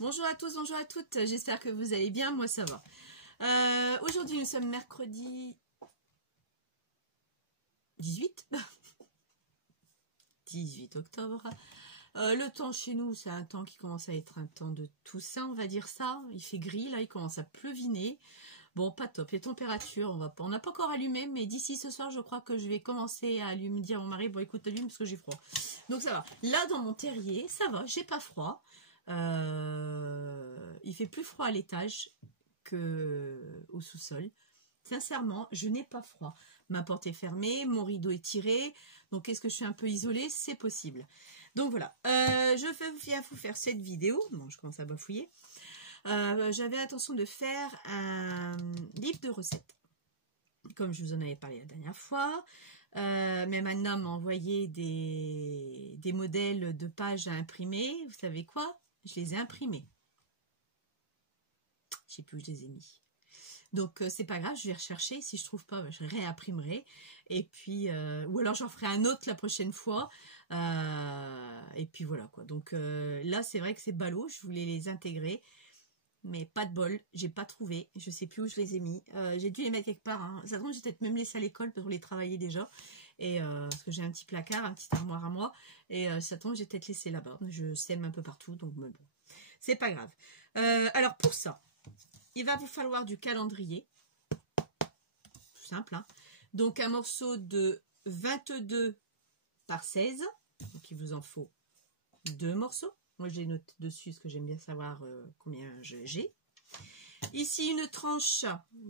Bonjour à tous, bonjour à toutes, j'espère que vous allez bien, moi ça va. Aujourd'hui nous sommes mercredi 18 18 octobre. Le temps chez nous, c'est un temps qui commence à être un temps de Toussaint, on va dire ça. Il fait gris, là il commence à pleuviner. Bon, pas top, les températures, on n'a pas encore allumé, mais d'ici ce soir, je crois que je vais commencer à allumer, dire à mon mari, bon écoute, allume parce que j'ai froid. Donc ça va. Là, dans mon terrier, ça va, j'ai pas froid. Il fait plus froid à l'étage qu'au sous-sol. Sincèrement, je n'ai pas froid. Ma porte est fermée, mon rideau est tiré. Donc, est-ce que je suis un peu isolée? C'est possible. Donc voilà, je vais vous faire cette vidéo. Bon, je commence à bafouiller. J'avais l'intention de faire un livre de recettes, comme je vous en avais parlé la dernière fois. Mais maintenant m'a envoyé des modèles de pages à imprimer. Vous savez quoi? Je les ai imprimés. Je sais plus où je les ai mis. Donc c'est pas grave, je vais rechercher. Si je trouve pas, je réimprimerai. Et puis ou alors j'en ferai un autre la prochaine fois. Et puis voilà quoi. Donc là c'est vrai que c'est ballot. Je voulais les intégrer. Mais pas de bol, j'ai pas trouvé, je sais plus où je les ai mis. J'ai dû les mettre quelque part, hein. Ça tombe, j'ai peut-être même laissé à l'école pour les travailler déjà. Et parce que j'ai un petit placard, un petit armoire à moi. Et ça tombe, j'ai peut-être laissé là-bas. Je sème un peu partout, donc bon, c'est pas grave. Alors pour ça, il va vous falloir du calendrier. Tout simple, hein. Donc un morceau de 22 par 16. Donc il vous en faut 2 morceaux. Moi, je les note dessus parce que j'aime bien savoir combien j'ai. Ici, une tranche,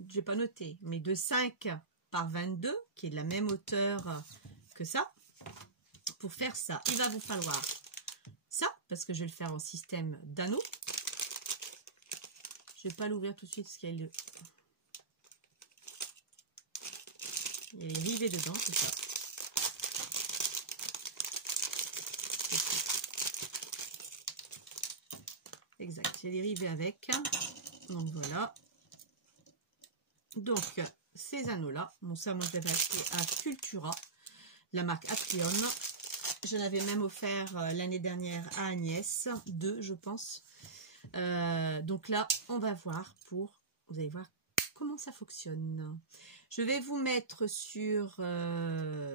je n'ai pas noté, mais de 5 par 22, qui est de la même hauteur que ça. Pour faire ça, il va vous falloir ça, parce que je vais le faire en système d'anneau. Je ne vais pas l'ouvrir tout de suite parce qu'il y a les rivets dedans, c'est ça. Exact, il y a les rivets avec. Donc voilà. Donc ces anneaux-là, bon ça moi je l'avais acheté à Cultura, la marque Aprion. Je l'avais même offert l'année dernière à Agnès, 2 je pense. Donc là on va voir vous allez voir comment ça fonctionne. Je vais vous mettre sur là,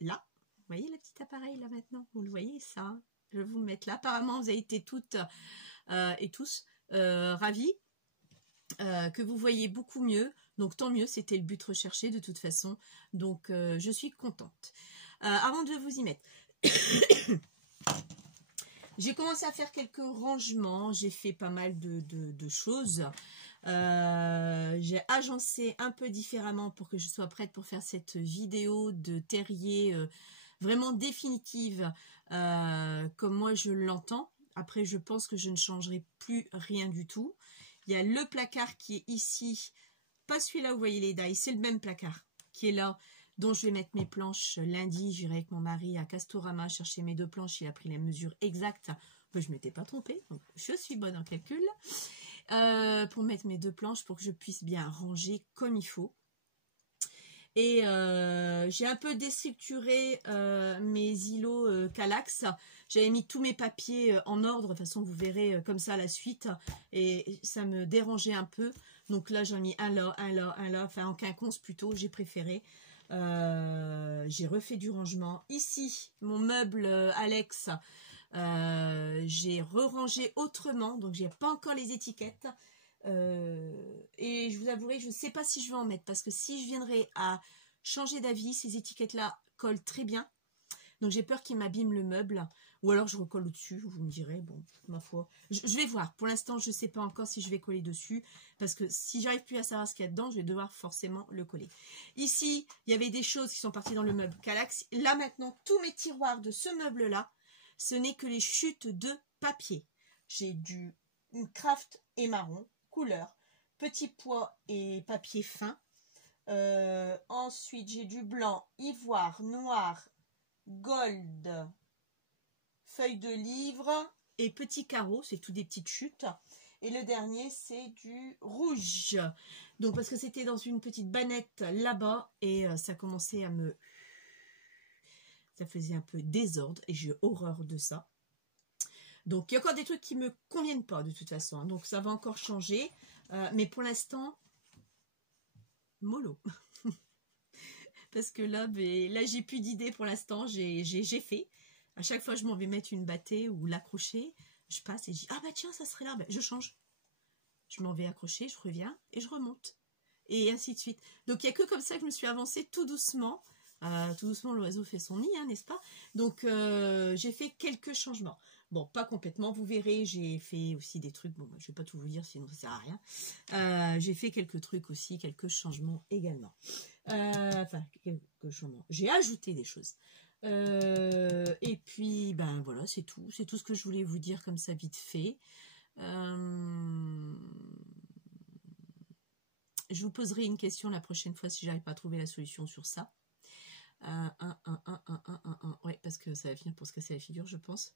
vous voyez le petit appareil là maintenant, vous le voyez ça, je vais vous le mettre là. Apparemment vous avez été toutes et tous ravis, que vous voyez beaucoup mieux, donc tant mieux, c'était le but recherché de toute façon, donc je suis contente. Avant de vous y mettre, j'ai commencé à faire quelques rangements, j'ai fait pas mal de choses, j'ai agencé un peu différemment pour que je sois prête pour faire cette vidéo de terrier vraiment définitive, comme moi je l'entends. Après je pense que je ne changerai plus rien du tout. Il y a le placard qui est ici, pas celui-là où vous voyez les dailles, c'est le même placard qui est là, dont je vais mettre mes planches lundi. J'irai avec mon mari à Castorama chercher mes 2 planches, il a pris la mesure exacte. Je ne m'étais pas trompée, donc je suis bonne en calcul. Pour mettre mes 2 planches pour que je puisse bien ranger comme il faut. Et j'ai un peu déstructuré mes îlots Kallax. J'avais mis tous mes papiers en ordre, de toute façon vous verrez comme ça la suite, et ça me dérangeait un peu. Donc là j'en ai mis un là, un là, un là, enfin en quinconce plutôt, j'ai préféré. J'ai refait du rangement. Ici, mon meuble Alex, j'ai re-rangé autrement, donc j'ai pas encore les étiquettes. Et je vous avouerai, je ne sais pas si je vais en mettre, parce que si je viendrai à changer d'avis, ces étiquettes là collent très bien, donc j'ai peur qu'ils m'abîment le meuble, ou alors je recolle au-dessus. Vous me direz, bon, ma foi, je vais voir. Pour l'instant je ne sais pas encore si je vais coller dessus, parce que si j'arrive plus à savoir ce qu'il y a dedans, je vais devoir forcément le coller. Ici il y avait des choses qui sont parties dans le meuble Kallax. Là maintenant tous mes tiroirs de ce meuble là, ce n'est que les chutes de papier. J'ai une craft et marron couleur, petit pois et papier fin. Ensuite j'ai du blanc, ivoire, noir, gold, feuille de livre et petits carreaux, c'est tout des petites chutes. Et le dernier c'est du rouge, donc parce que c'était dans une petite bannette là-bas, et ça commençait à ça faisait un peu désordre et j'ai horreur de ça. Donc, il y a encore des trucs qui me conviennent pas de toute façon. Donc, ça va encore changer. Mais pour l'instant, mollo. Parce que là, j'ai plus d'idées pour l'instant. J'ai fait. À chaque fois, je m'en vais mettre une bâtée ou l'accrocher. Je passe et je dis, ah bah tiens, ça serait là. Ben, je change. Je m'en vais accrocher, je reviens et je remonte. Et ainsi de suite. Donc, il n'y a que comme ça que je me suis avancée tout doucement. Tout doucement, l'oiseau fait son nid, hein, n'est-ce pas? Donc, j'ai fait quelques changements. Bon, pas complètement, vous verrez, j'ai fait aussi des trucs, bon, bah, je ne vais pas tout vous dire, sinon ça ne sert à rien. J'ai fait quelques trucs aussi, quelques changements également. Enfin, quelques changements. J'ai ajouté des choses. Et puis, ben voilà, c'est tout ce que je voulais vous dire comme ça, vite fait. Je vous poserai une question la prochaine fois si j'arrive pas à trouver la solution sur ça. Ouais, parce que ça va finir pour se casser la figure, je pense.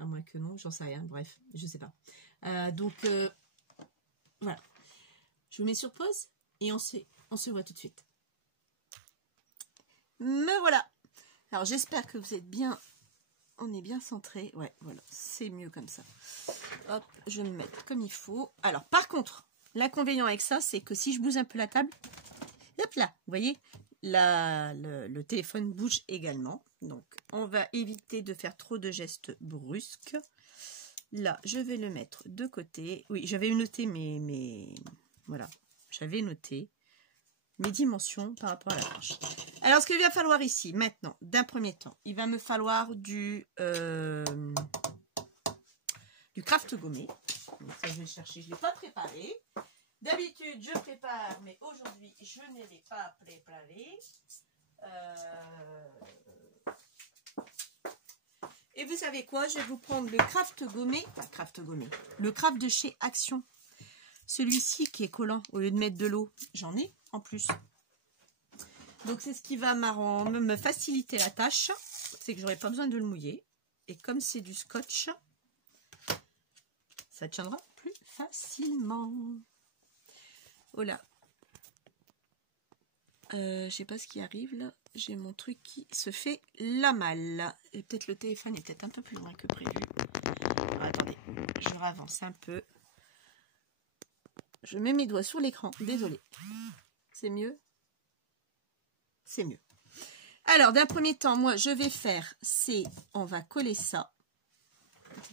À moins que non, j'en sais rien. Bref, je sais pas. Donc, voilà. Je vous mets sur pause et on se voit tout de suite. Me voilà. Alors, j'espère que vous êtes bien. On est bien centré. Ouais, voilà. C'est mieux comme ça. Hop, je vais me mettre comme il faut. Alors, par contre, l'inconvénient avec ça, c'est que si je bouge un peu la table, hop là, vous voyez, le téléphone bouge également. Donc, on va éviter de faire trop de gestes brusques. Là, je vais le mettre de côté. Oui, j'avais noté voilà, j'avais noté mes dimensions par rapport à la planche. Alors, ce qu'il va falloir ici, maintenant, d'un premier temps, il va me falloir du craft gommé. Donc, ça, je vais le chercher. Je ne l'ai pas préparé. D'habitude, je prépare, mais aujourd'hui, je ne l'ai pas préparé. Et vous savez quoi? Je vais vous prendre le craft gommé. Le craft de chez Action. Celui-ci qui est collant. Au lieu de mettre de l'eau, j'en ai en plus. Donc, c'est ce qui va me faciliter la tâche. C'est que j'aurai pas besoin de le mouiller. Et comme c'est du scotch, ça tiendra plus facilement. Voilà. Je sais pas ce qui arrive là. J'ai mon truc qui se fait la malle. Et peut-être le téléphone est peut-être un peu plus loin que prévu. Alors, attendez, je ravance un peu. Je mets mes doigts sur l'écran. Désolée. C'est mieux? C'est mieux. Alors, d'un premier temps, moi, je vais faire, on va coller ça.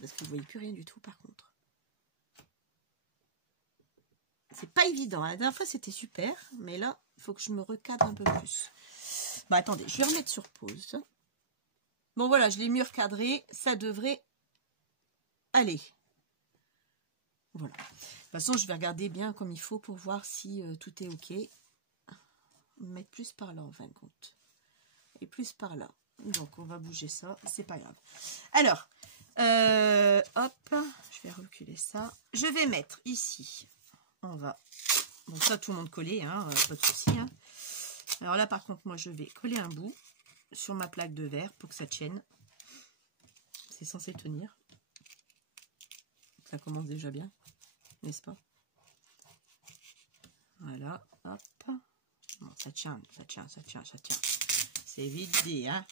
Parce que vous ne voyez plus rien du tout, par contre. C'est pas évident. La dernière fois, c'était super. Mais là, il faut que je me recadre un peu plus. Bah, attendez, je vais remettre sur pause. Bon, voilà, je l'ai mieux recadré. Ça devrait aller. Voilà. De toute façon, je vais regarder bien comme il faut pour voir si tout est OK. Mettre plus par là, en fin de compte. Et plus par là. Donc, on va bouger ça. C'est pas grave. Alors, hop, je vais reculer ça. Je vais mettre ici. On va... Bon, ça, tout le monde collé, hein, pas de souci. Hein. Alors là, par contre, moi, je vais coller un bout sur ma plaque de verre pour que ça tienne. C'est censé tenir. Ça commence déjà bien, n'est-ce pas? Voilà, hop. Bon, ça tient, ça tient, ça tient, ça tient. C'est vite dit, hein.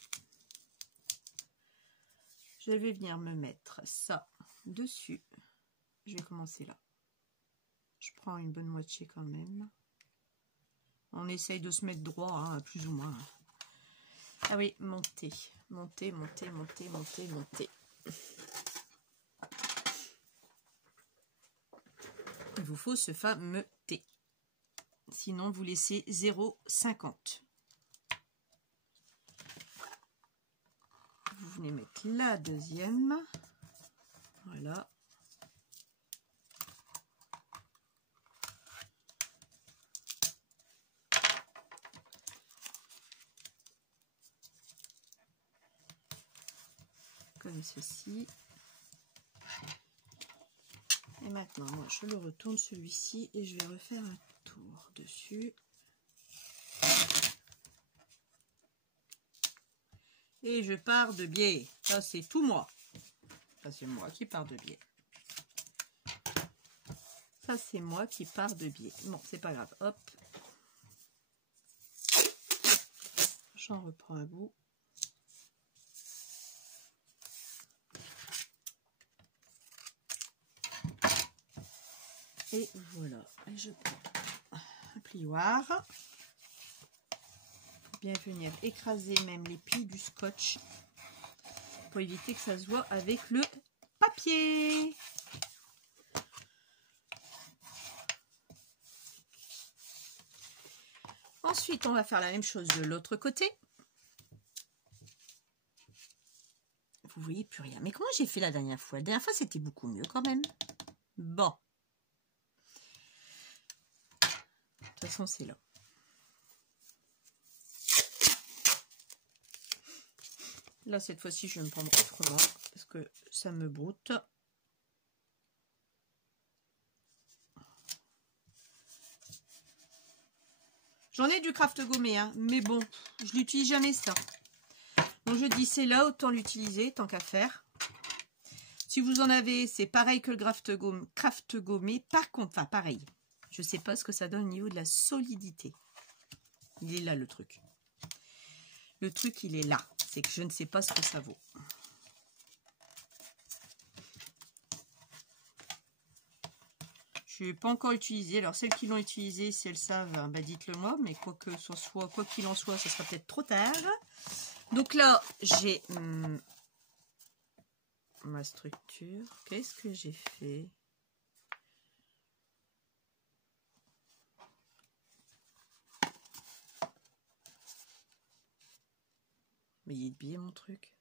Je vais venir me mettre ça dessus. Je vais commencer là. Je prends une bonne moitié quand même. On essaye de se mettre droit, hein, plus ou moins. Ah oui, monter, monter, monter, monter, monter, monter. Il vous faut ce fameux T. Sinon, vous laissez 0,50. Vous venez mettre la deuxième. Voilà. Comme ceci. Et maintenant, moi, je le retourne celui-ci et je vais refaire un tour dessus. Et je pars de biais. Ça, c'est tout moi. Ça, c'est moi qui pars de biais. Ça, c'est moi qui pars de biais. Bon, c'est pas grave. Hop. J'en reprends un bout. Et voilà. Et je prends un plioir. Bien venir écraser même les plis du scotch pour éviter que ça se voit avec le papier. Ensuite, on va faire la même chose de l'autre côté. Vous voyez plus rien. Mais comment j'ai fait la dernière fois? La dernière fois, c'était beaucoup mieux quand même. Bon. De toute façon, c'est là. Là, cette fois-ci, je vais me prendre autrement parce que ça me broute. J'en ai du craft gommé, hein, mais bon, je l'utilise jamais ça. Donc je dis c'est là, autant l'utiliser tant qu'à faire. Si vous en avez, c'est pareil que le craft gommé. Par contre, enfin pareil, je sais pas ce que ça donne au niveau de la solidité. Il est là le truc. Le truc, il est là. C'est que je ne sais pas ce que ça vaut. Je n'ai pas encore utilisé. Alors, celles qui l'ont utilisé, si elles savent, bah, dites-le moi. Mais quoi qu'il en soit, ça sera peut-être trop tard. Donc là, j'ai ma structure. Qu'est-ce que j'ai fait? Mais il est bien mon truc.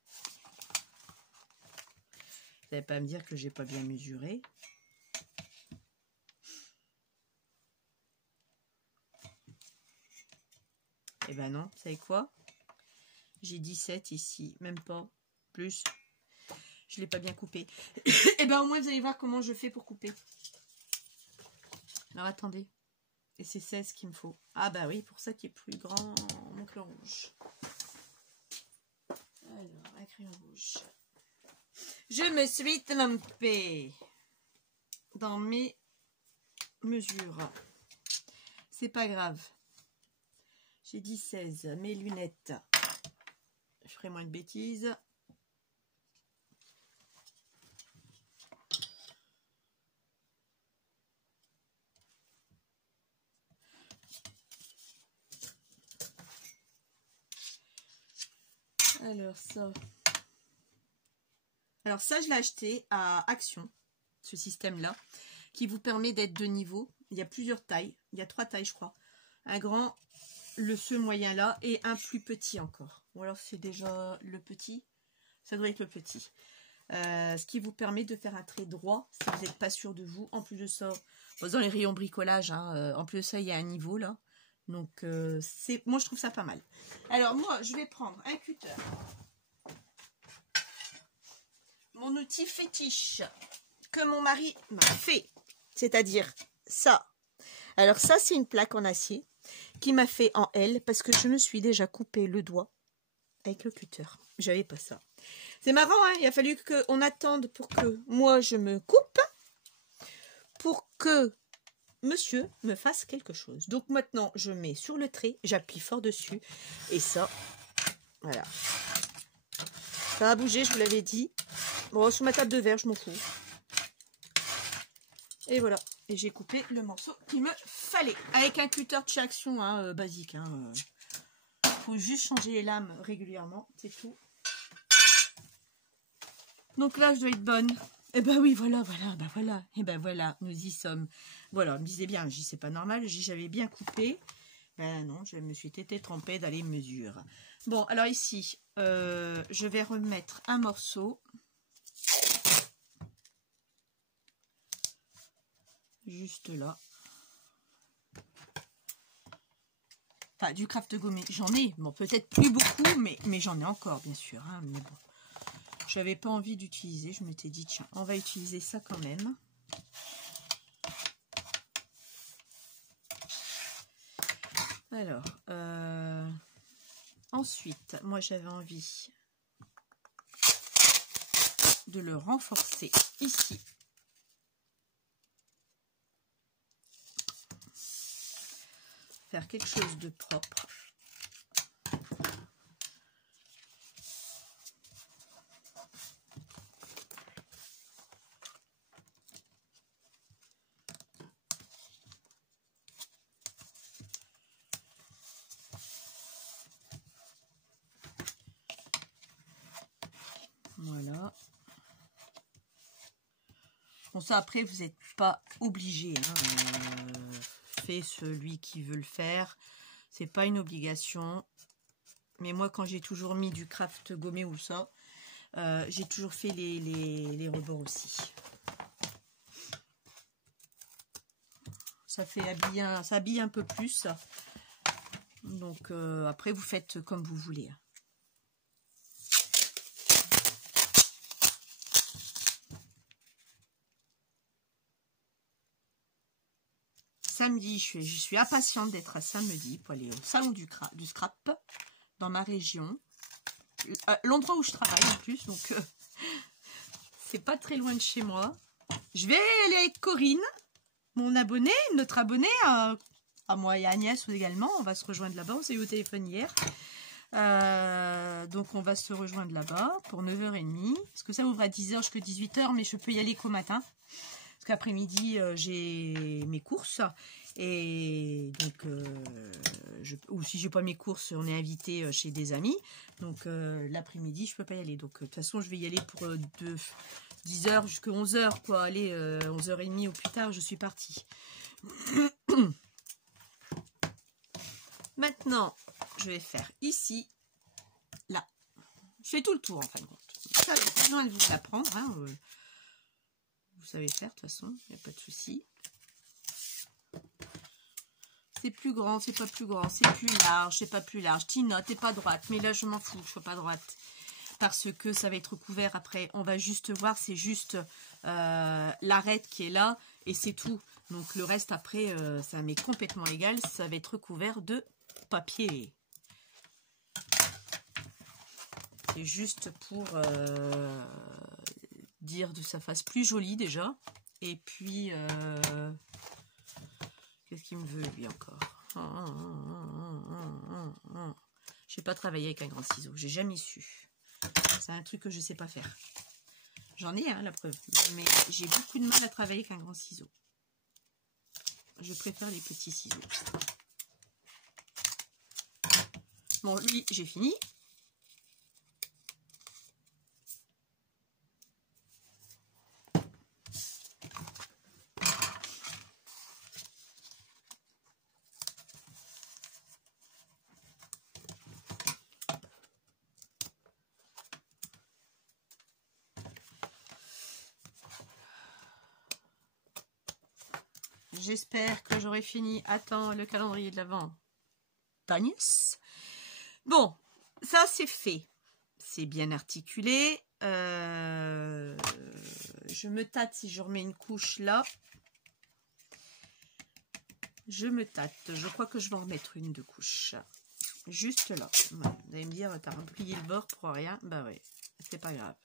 Vous n'allez pas me dire que j'ai pas bien mesuré. Eh ben non, vous savez quoi? J'ai 17 ici, même pas, plus. Je ne l'ai pas bien coupé. Et ben au moins vous allez voir comment je fais pour couper. Alors attendez. Et c'est 16 qu'il me faut. Ah bah oui, pour ça qui est plus grand mon crayon rouge. Alors, un crayon rouge. Je me suis trompée dans mes mesures. C'est pas grave. J'ai dit 16. Mes lunettes. Je ferai moins de bêtises. Alors ça, je l'ai acheté à Action, ce système-là, qui vous permet d'être de niveau. Il y a plusieurs tailles. Il y a 3 tailles, je crois. Un grand, ce moyen là, et un plus petit encore. Ou alors c'est déjà le petit. Ça doit être le petit. Ce qui vous permet de faire un trait droit si vous n'êtes pas sûr de vous. En plus de ça, dans les rayons bricolage, hein, en plus de ça, il y a un niveau là. Donc, moi, je trouve ça pas mal. Alors, moi, je vais prendre un cutter. Mon outil fétiche que mon mari m'a fait. C'est-à-dire ça. Alors, ça, c'est une plaque en acier qui m'a fait en L parce que je me suis déjà coupé le doigt avec le cutter. J'avais pas ça. C'est marrant, hein, il a fallu qu'on attende pour que moi, je me coupe pour que monsieur me fasse quelque chose. Donc maintenant, je mets sur le trait, j'appuie fort dessus. Et ça, voilà. Ça a bougé, je vous l'avais dit. Bon, sur ma table de verre, je m'en fous. Et voilà. Et j'ai coupé le morceau qu'il me fallait. Avec un cutter de chez Action, hein, basique. Faut juste changer les lames régulièrement, c'est tout. Donc là, je dois être bonne. Et ben oui, voilà. Et ben voilà, nous y sommes. Voilà, me disait bien, je dis c'est pas normal, j'avais bien coupé. Ben non, je me suis été trompée dans les mesures. Bon, alors ici, je vais remettre un morceau. Juste là. Enfin, du craft gommé, j'en ai. Bon, peut-être plus beaucoup, mais j'en ai encore, bien sûr. Hein, mais bon. J'avais pas envie d'utiliser, je m'étais dit, tiens, on va utiliser ça quand même. Alors, ensuite, moi j'avais envie de le renforcer ici. Faire quelque chose de propre. Bon, ça, après, vous n'êtes pas obligé. Hein. Fait celui qui veut le faire. C'est pas une obligation. Mais moi, quand j'ai toujours mis du craft gommé ou ça, j'ai toujours fait les rebords aussi. Ça fait habiller, ça habille un peu plus. Donc, après, vous faites comme vous voulez. Samedi, je suis impatiente d'être à samedi pour aller au salon du scrap dans ma région. L'endroit où je travaille en plus, donc c'est pas très loin de chez moi. Je vais aller avec Corinne, mon abonné, notre abonné, à moi et à Agnès également. On va se rejoindre là-bas, on s'est eu au téléphone hier. Donc on va se rejoindre là-bas pour 9h30. Parce que ça ouvre à 10h jusqu'à 18h, mais je peux y aller qu'au matin. Parce qu'après-midi, j'ai mes courses. Et donc, ou si j'ai pas mes courses, on est invité chez des amis. Donc, l'après-midi, je peux pas y aller. Donc, de toute façon, je vais y aller pour de 10h jusqu'à 11h, quoi. Allez, 11h30 ou plus tard, je suis partie. Maintenant, je vais faire ici, là. Je fais tout le tour, en fin de compte. Ça, je vais vous l'apprendre, hein. Vous savez faire, de toute façon, il n'y a pas de souci. C'est plus grand, c'est pas plus grand, c'est plus large, c'est pas plus large. Tina, t'es pas droite, mais là je m'en fous, je suis pas droite. Parce que ça va être couvert après. On va juste voir, c'est juste l'arête qui est là et c'est tout. Donc le reste après, ça m'est complètement égal. Ça va être recouvert de papier. C'est juste pour dire que ça fasse plus joli déjà. Et puis, qu'est-ce qu'il me veut lui encore? Je sais pas travailler avec un grand ciseau. J'ai jamais su. C'est un truc que je sais pas faire. J'en ai, hein, la preuve. Mais j'ai beaucoup de mal à travailler avec un grand ciseau. Je préfère les petits ciseaux. Bon, lui, j'ai fini. J'espère que j'aurai fini à temps le calendrier de l'Avent. Agnès. Bon, ça c'est fait. C'est bien articulé. Je me tâte si je remets une couche là. Je me tâte. Je crois que je vais en remettre une de couche. Juste là. Ouais. Vous allez me dire, t'as plié le bord pour rien. Bah ouais, c'est pas grave.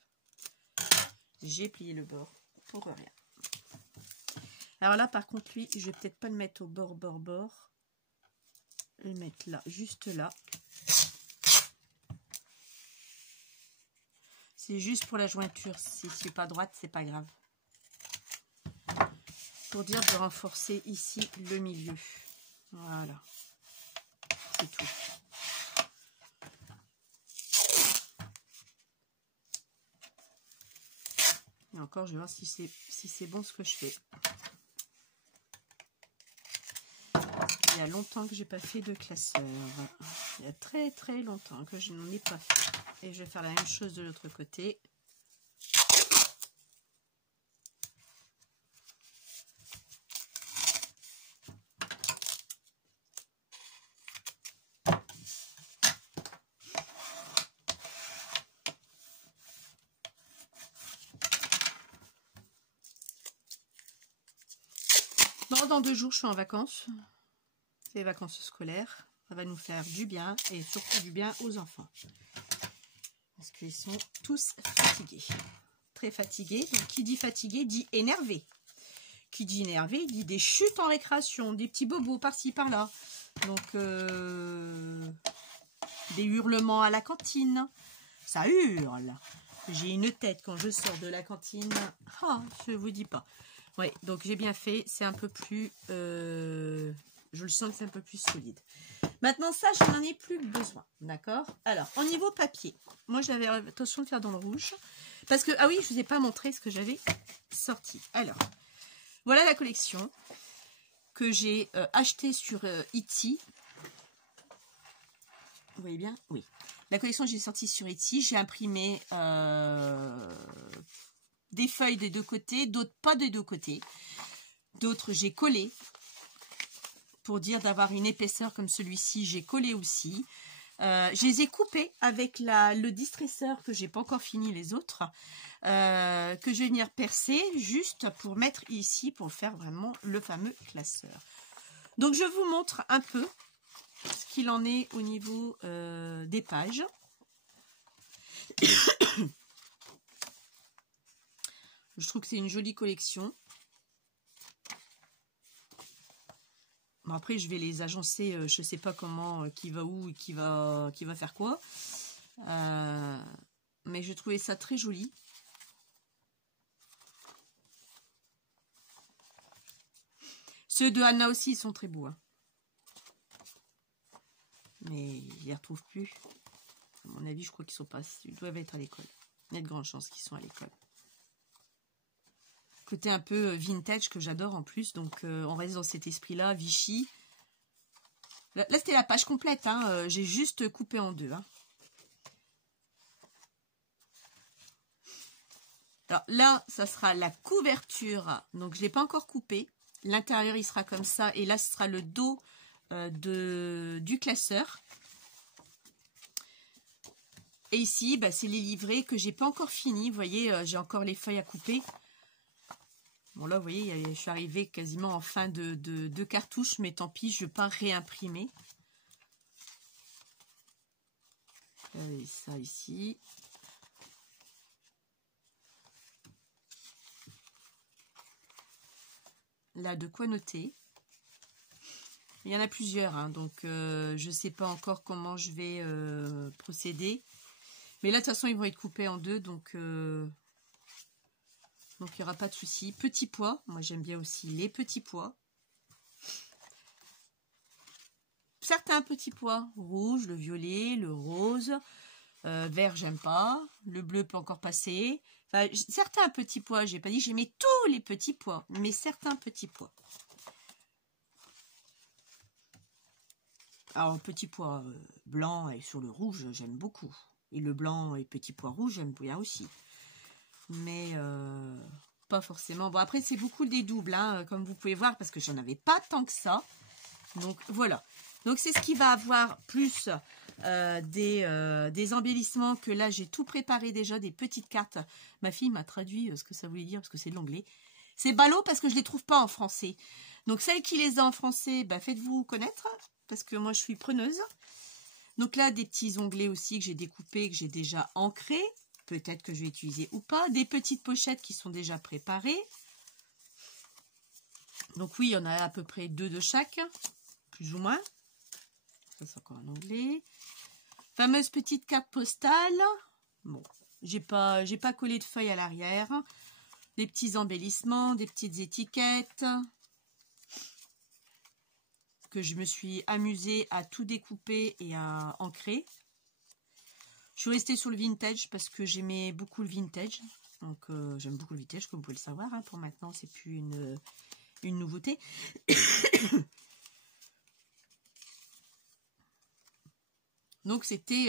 J'ai plié le bord pour rien. Alors là, par contre, lui, je vais peut-être pas le mettre au bord. Le mettre là, juste là. C'est juste pour la jointure. Si c'est pas droite, c'est pas grave. Pour dire de renforcer ici le milieu. Voilà. C'est tout. Et encore, je vais voir si c'est bon ce que je fais. Il y a longtemps que j'ai pas fait de classeur. Il y a très très longtemps que je n'en ai pas fait. Et je vais faire la même chose de l'autre côté. Bon, dans 2 jours, je suis en vacances. C'est les vacances scolaires. Ça va nous faire du bien et surtout du bien aux enfants. Parce qu'ils sont tous fatigués. Très fatigués. Donc, qui dit fatigué dit énervé. Qui dit énervé dit des chutes en récréation, des petits bobos par-ci par-là. Donc, des hurlements à la cantine. Ça hurle. J'ai une tête quand je sors de la cantine. Ah, je vous dis pas. Oui, donc j'ai bien fait. C'est un peu plus... je le sens que c'est un peu plus solide. Maintenant, ça, je n'en ai plus besoin. D'accord? Alors, au niveau papier, moi, j'avais l'intention de faire dans le rouge. Parce que, ah oui, je ne vous ai pas montré ce que j'avais sorti. Alors, voilà la collection que j'ai achetée sur Etsy. Vous voyez bien? Oui. La collection que j'ai sortie sur Etsy, j'ai imprimé des feuilles des deux côtés, d'autres pas des deux côtés. D'autres, j'ai collé. Pour dire d'avoir une épaisseur comme celui-ci, j'ai collé aussi. Je les ai coupés avec le distresseur que j'ai pas encore fini les autres. Que je vais venir percer juste pour mettre ici pour faire vraiment le fameux classeur. Donc je vous montre un peu ce qu'il en est au niveau des pages. Je trouve que c'est une jolie collection. Bon, après, je vais les agencer, je ne sais pas comment, qui va où et qui va faire quoi. Mais je trouvais ça très joli. Ceux de Anna aussi, ils sont très beaux. Hein. Mais je ne les retrouve plus. À mon avis, je crois qu'ils sont pas. Ils doivent être à l'école. Il y a de grandes chances qu'ils sont à l'école. Côté un peu vintage que j'adore en plus. Donc, on reste dans cet esprit-là. Vichy. Là, c'était la page complète. Hein. J'ai juste coupé en deux. Hein. Alors là, ça sera la couverture. Donc, je ne l'ai pas encore coupé. L'intérieur, il sera comme ça. Et là, ce sera le dos du classeur. Et ici, bah, c'est les livrets que j'ai pas encore fini. Vous voyez, j'ai encore les feuilles à couper. Bon, là, vous voyez, je suis arrivée quasiment en fin de cartouche. Mais tant pis, je ne vais pas réimprimer. Et ça ici. Là, de quoi noter. Il y en a plusieurs, hein, donc je ne sais pas encore comment je vais procéder. Mais là, de toute façon, ils vont être coupés en deux, donc il n'y aura pas de souci. Petits pois, moi j'aime bien aussi les petits pois. Certains petits pois, rouge, le violet, le rose, vert, j'aime pas. Le bleu peut encore passer. Enfin, certains petits pois, j'ai pas dit que j'aimais tous les petits pois, mais certains petits pois. Alors, petit pois blanc et sur le rouge, j'aime beaucoup. Et le blanc et petit pois rouge, j'aime bien aussi. Mais pas forcément. Bon, après, c'est beaucoup des doubles, hein, comme vous pouvez voir, parce que j'en avais pas tant que ça. Donc, voilà. Donc, c'est ce qui va avoir plus des embellissements que là, j'ai tout préparé déjà, des petites cartes. Ma fille m'a traduit ce que ça voulait dire, parce que c'est de l'anglais. C'est ballot parce que je ne les trouve pas en français. Donc, celle qui les a en français, bah, faites-vous connaître, parce que moi, je suis preneuse. Donc là, des petits onglets aussi que j'ai découpés, que j'ai déjà ancrés. Peut-être que je vais utiliser ou pas. Des petites pochettes qui sont déjà préparées. Donc oui, il y en a à peu près 2 de chaque, plus ou moins. Ça, c'est encore un onglet. Fameuse petite carte postale. Bon, j'ai pas collé de feuilles à l'arrière. Des petits embellissements, des petites étiquettes. Que je me suis amusée à tout découper et à ancrer. Je suis restée sur le vintage parce que j'aimais beaucoup le vintage. Donc j'aime beaucoup le vintage, comme vous pouvez le savoir. Hein. Pour maintenant, c'est plus une nouveauté. Donc c'était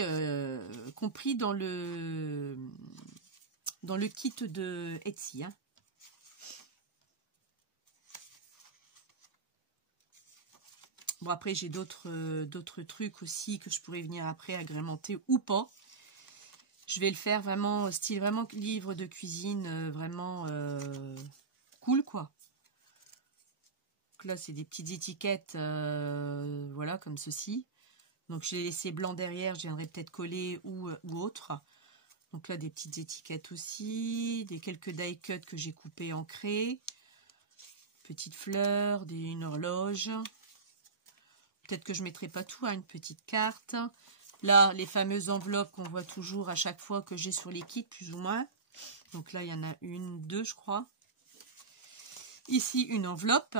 compris dans le kit de Etsy. Hein. Bon, après, j'ai d'autres trucs aussi que je pourrais venir après agrémenter ou pas. Je vais le faire vraiment, style vraiment livre de cuisine, vraiment cool, quoi. Donc là, c'est des petites étiquettes, voilà, comme ceci. Donc, je l'ai laissé blanc derrière, je viendrai peut-être coller ou autre. Donc là, des petites étiquettes aussi, quelques die cuts que j'ai coupés, ancrés. Petites fleurs, une horloge. Peut-être que je ne mettrai pas tout à une petite carte. Là, les fameuses enveloppes qu'on voit toujours à chaque fois que j'ai sur les kits, plus ou moins. Donc là, il y en a une, 2, je crois. Ici, une enveloppe.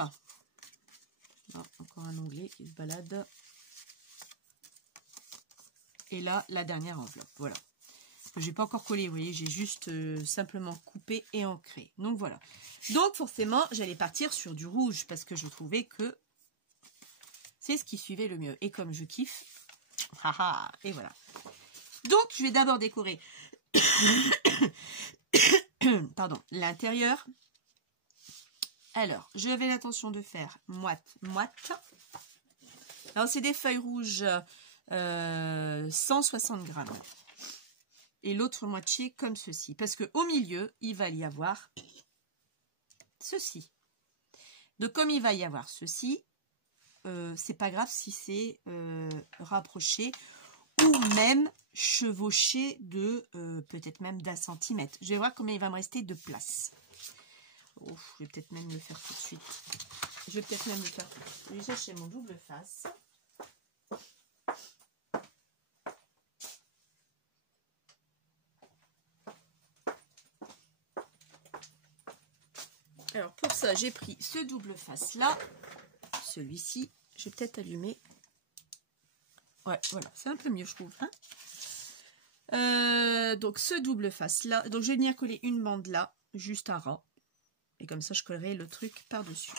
Oh, encore un onglet qui se balade. Et là, la dernière enveloppe. Voilà. J'ai pas encore collé, vous voyez, j'ai juste simplement coupé et ancré. Donc voilà. Donc forcément, j'allais partir sur du rouge parce que je trouvais que c'est ce qui suivait le mieux. Et comme je kiffe, haha, et voilà. Donc je vais d'abord décorer pardon, l'intérieur. Alors, j'avais l'intention de faire moite. Alors c'est des feuilles rouges 160 grammes. Et l'autre moitié comme ceci. Parce qu'au milieu, il va y avoir ceci. Donc comme il va y avoir ceci, c'est pas grave si c'est rapproché ou même chevauché de peut-être même d'1 centimètre. Je vais voir combien il va me rester de place. Oh, je vais peut-être même le faire tout de suite. Je vais peut-être même le faire. Je vais chercher mon double face. Alors pour ça, j'ai pris ce double face là, celui-ci. Je vais peut-être allumer. Ouais, voilà, c'est un peu mieux je trouve. Hein, donc ce double face là, donc je vais venir coller une bande là, juste à ras. Et comme ça, je collerai le truc par-dessus.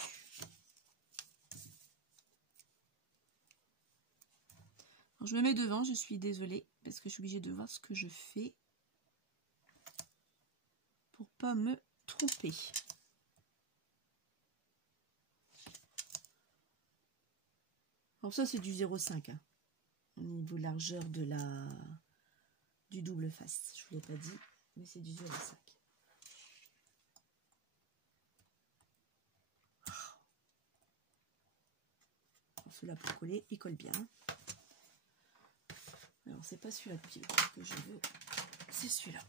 Je me mets devant, je suis désolée, parce que je suis obligée de voir ce que je fais pour pas me tromper. Alors ça, c'est du 0,5 hein, au niveau largeur de du double face. Je ne vous l'ai pas dit, mais c'est du 0,5. Celui-là pour coller, il colle bien. Alors c'est pas celui-là que je veux, c'est celui-là.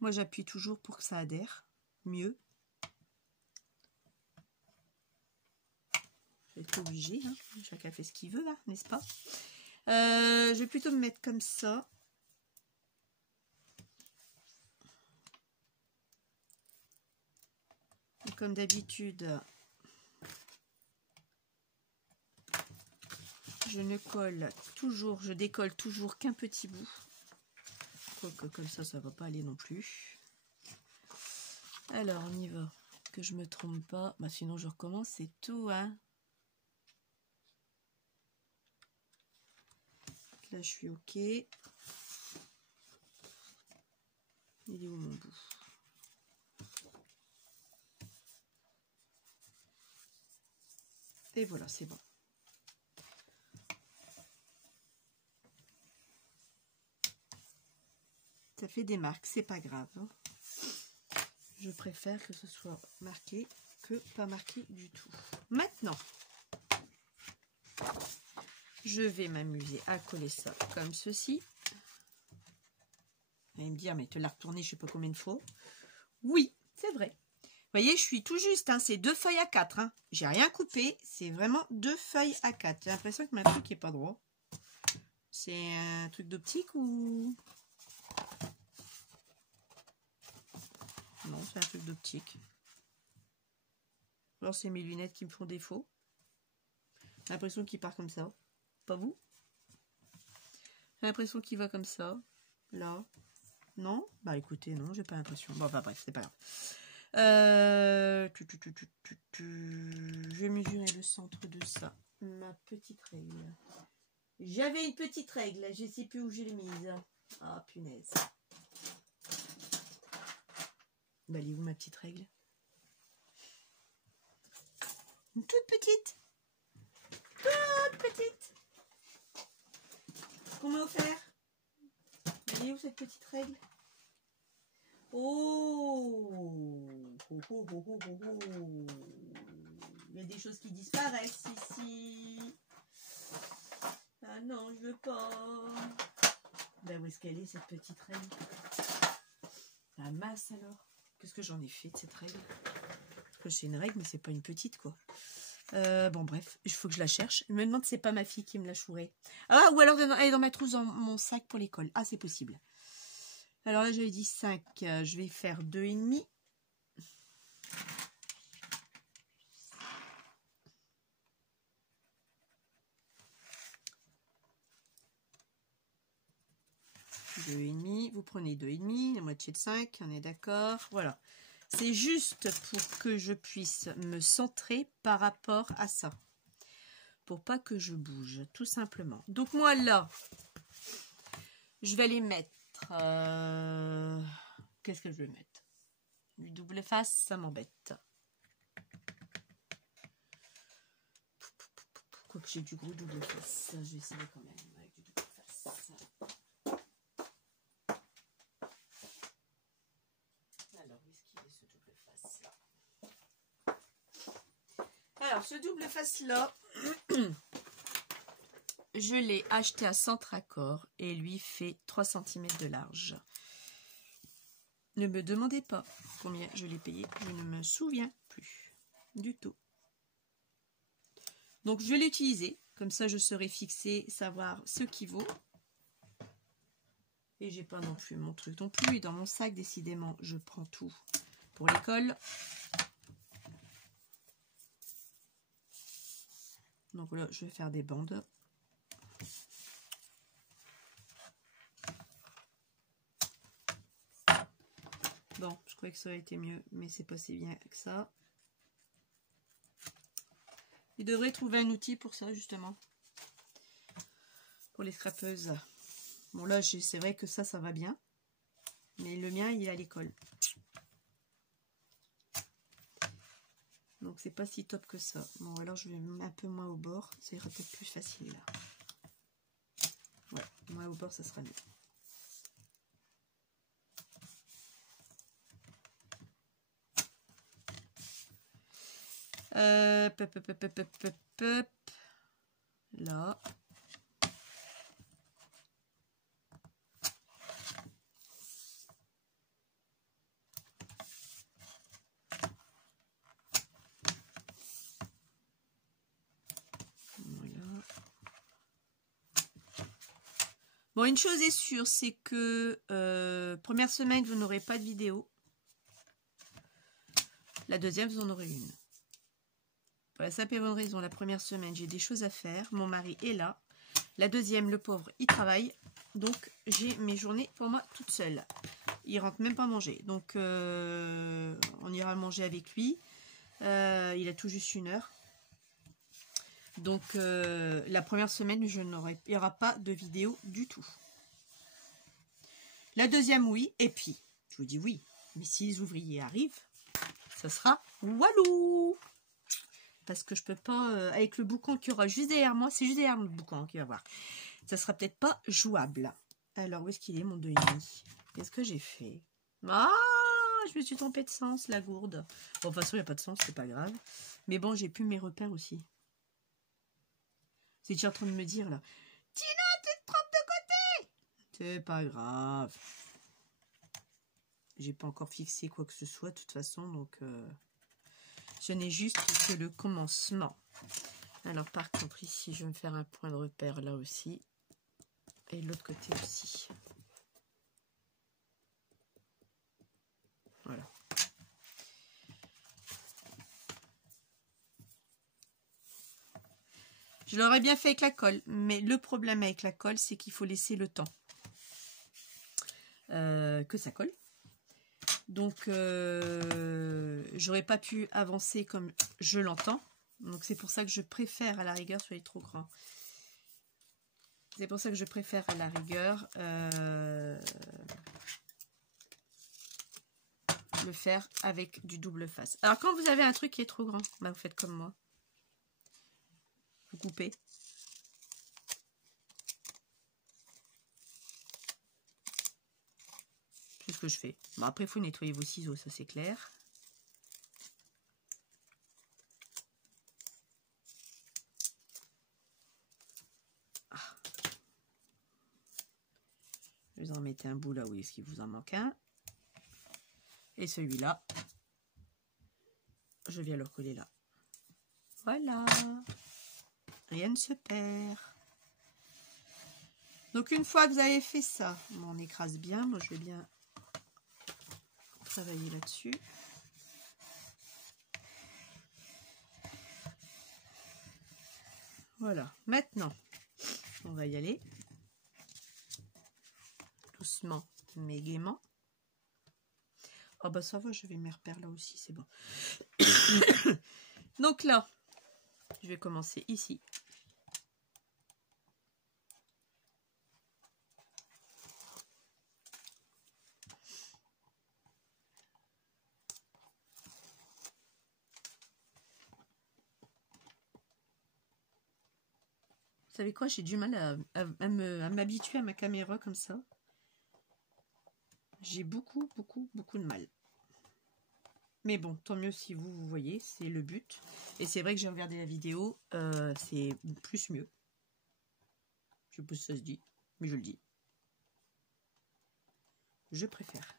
Moi j'appuie toujours pour que ça adhère mieux. Je vais être obligée, hein. Chacun fait ce qu'il veut là, n'est-ce pas? Je vais plutôt me mettre comme ça. Et comme d'habitude, je ne colle toujours, je décolle toujours qu'un petit bout. Quoique comme ça va pas aller non plus. Alors on y va, que je me trompe pas. Bah, sinon je recommence, c'est tout. Hein. Là je suis ok. Il est où mon bout? Et voilà, c'est bon. Ça fait des marques, c'est pas grave. Hein. Je préfère que ce soit marqué que pas marqué du tout. Maintenant, je vais m'amuser à coller ça comme ceci. Vous allez me dire, mais te l'as retourné je sais pas combien de fois. Oui, c'est vrai. Vous voyez, je suis tout juste, hein, c'est 2 feuilles à 4. Hein. J'ai rien coupé, c'est vraiment 2 feuilles à 4. J'ai l'impression que ma truc n'est pas droit. C'est un truc d'optique ou... Non, c'est un truc d'optique. Alors, c'est mes lunettes qui me font défaut. J'ai l'impression qu'il part comme ça. Pas vous? J'ai l'impression qu'il va comme ça. Là. Non? Bah écoutez, non, j'ai pas l'impression. Bon, enfin bref, c'est pas grave. Je vais mesurer le centre de ça. Ma petite règle. J'avais une petite règle, je ne sais plus où je l'ai mise. Ah, punaise. Bah, elle est où ma petite règle? Une toute petite. Toute petite. Comment faire? Elle est où cette petite règle? Oh, oh, oh, oh, oh, oh, oh. Il y a des choses qui disparaissent ici. Ah non, je veux pas. Ben où est-ce qu'elle est cette petite règle? La masse alors. Qu'est-ce que j'en ai fait de cette règle? Parce que c'est une règle, mais c'est pas une petite quoi. Bon bref, il faut que je la cherche. Je me demande si c'est pas ma fille qui me l'a chourée. Ah, ou alors elle est dans ma trousse dans mon sac pour l'école. Ah, c'est possible. Alors là, j'avais dit 5. Je vais faire 2,5. 2,5. Vous prenez 2,5, la moitié de 5, on est d'accord. Voilà. C'est juste pour que je puisse me centrer par rapport à ça. Pour pas que je bouge, tout simplement. Donc moi là, je vais les mettre... Qu'est-ce que je vais mettre? Du double face, ça m'embête. Quoique j'ai du gros double face, je vais essayer quand même avec du double face. Alors, où est-ce qu'il est ce double face là? Alors, ce double face là, je l'ai acheté à Centracor et lui fait 3 cm de large. Ne me demandez pas combien je l'ai payé, je ne me souviens plus du tout. Donc je vais l'utiliser, comme ça je serai fixée, savoir ce qui vaut. Et j'ai pas non plus mon truc non plus. Et dans mon sac, décidément, je prends tout pour l'école. Donc là, je vais faire des bandes. Bon, je croyais que ça aurait été mieux, mais c'est pas si bien que ça. Il devrait trouver un outil pour ça, justement. Pour les scrapeuses. Bon, là, c'est vrai que ça va bien. Mais le mien, il est à l'école. Donc, c'est pas si top que ça. Bon, alors, je vais mettre un peu moins au bord. Ça ira peut-être plus facile, là. Ouais, moins au bord, ça sera mieux. Là. Voilà. Bon, une chose est sûre, c'est que première semaine, vous n'aurez pas de vidéo. La deuxième, vous en aurez une. Pour la simple et bonne raison, la première semaine, j'ai des choses à faire. Mon mari est là. La deuxième, le pauvre, il travaille. Donc, j'ai mes journées pour moi toute seule. Il rentre même pas manger. Donc, on ira manger avec lui. Il a tout juste 1 heure. Donc, la première semaine, il n'y aura pas de vidéo du tout. La deuxième, oui. Et puis, je vous dis oui. Mais si les ouvriers arrivent, ça sera walou. Parce que je peux pas, avec le boucan qu'il y aura juste derrière moi, c'est juste derrière le boucan qu'il va voir. Ça sera peut-être pas jouable. Alors, où est-ce qu'il est, mon 2,5? Qu'est-ce que j'ai fait? Ah, je me suis trompée de sens, la gourde. Bon, de toute façon, il n'y a pas de sens, c'est pas grave. Mais bon, j'ai plus mes repères aussi. C'est déjà en train de me dire, là. Tina, tu te trompes de côté! C'est pas grave. J'ai pas encore fixé quoi que ce soit, de toute façon, donc... je n'ai juste que le commencement. Alors, par contre, ici, je vais me faire un point de repère là aussi. Et de l'autre côté aussi. Voilà. Je l'aurais bien fait avec la colle. Mais le problème avec la colle, c'est qu'il faut laisser le temps que ça colle. Donc, j'aurais pas pu avancer comme je l'entends. Donc, c'est pour ça que je préfère à la rigueur, soyez trop grand. C'est pour ça que je préfère à la rigueur le faire avec du double face. Alors, quand vous avez un truc qui est trop grand, bah, vous faites comme moi. Vous coupez. C'est ce que je fais. Bon, après, il faut nettoyer vos ciseaux, ça c'est clair. Vous en mettez un bout là où est-ce qu'il vous en manque un. Et celui-là, je viens le recoller là. Voilà. Rien ne se perd. Donc une fois que vous avez fait ça, on écrase bien. Moi je vais bien travailler là-dessus. Voilà. Maintenant, on va y aller. doucement mais gaiement. Oh bah ça va, j'avais mes repères là aussi, c'est bon. Donc là, je vais commencer ici. Vous savez quoi, j'ai du mal à m'habituer à ma caméra comme ça. J'ai beaucoup de mal. Mais bon, tant mieux si vous voyez, c'est le but. Et c'est vrai que j'ai regardé la vidéo, c'est plus mieux. Je sais pas si ça se dit, mais je le dis. Je préfère.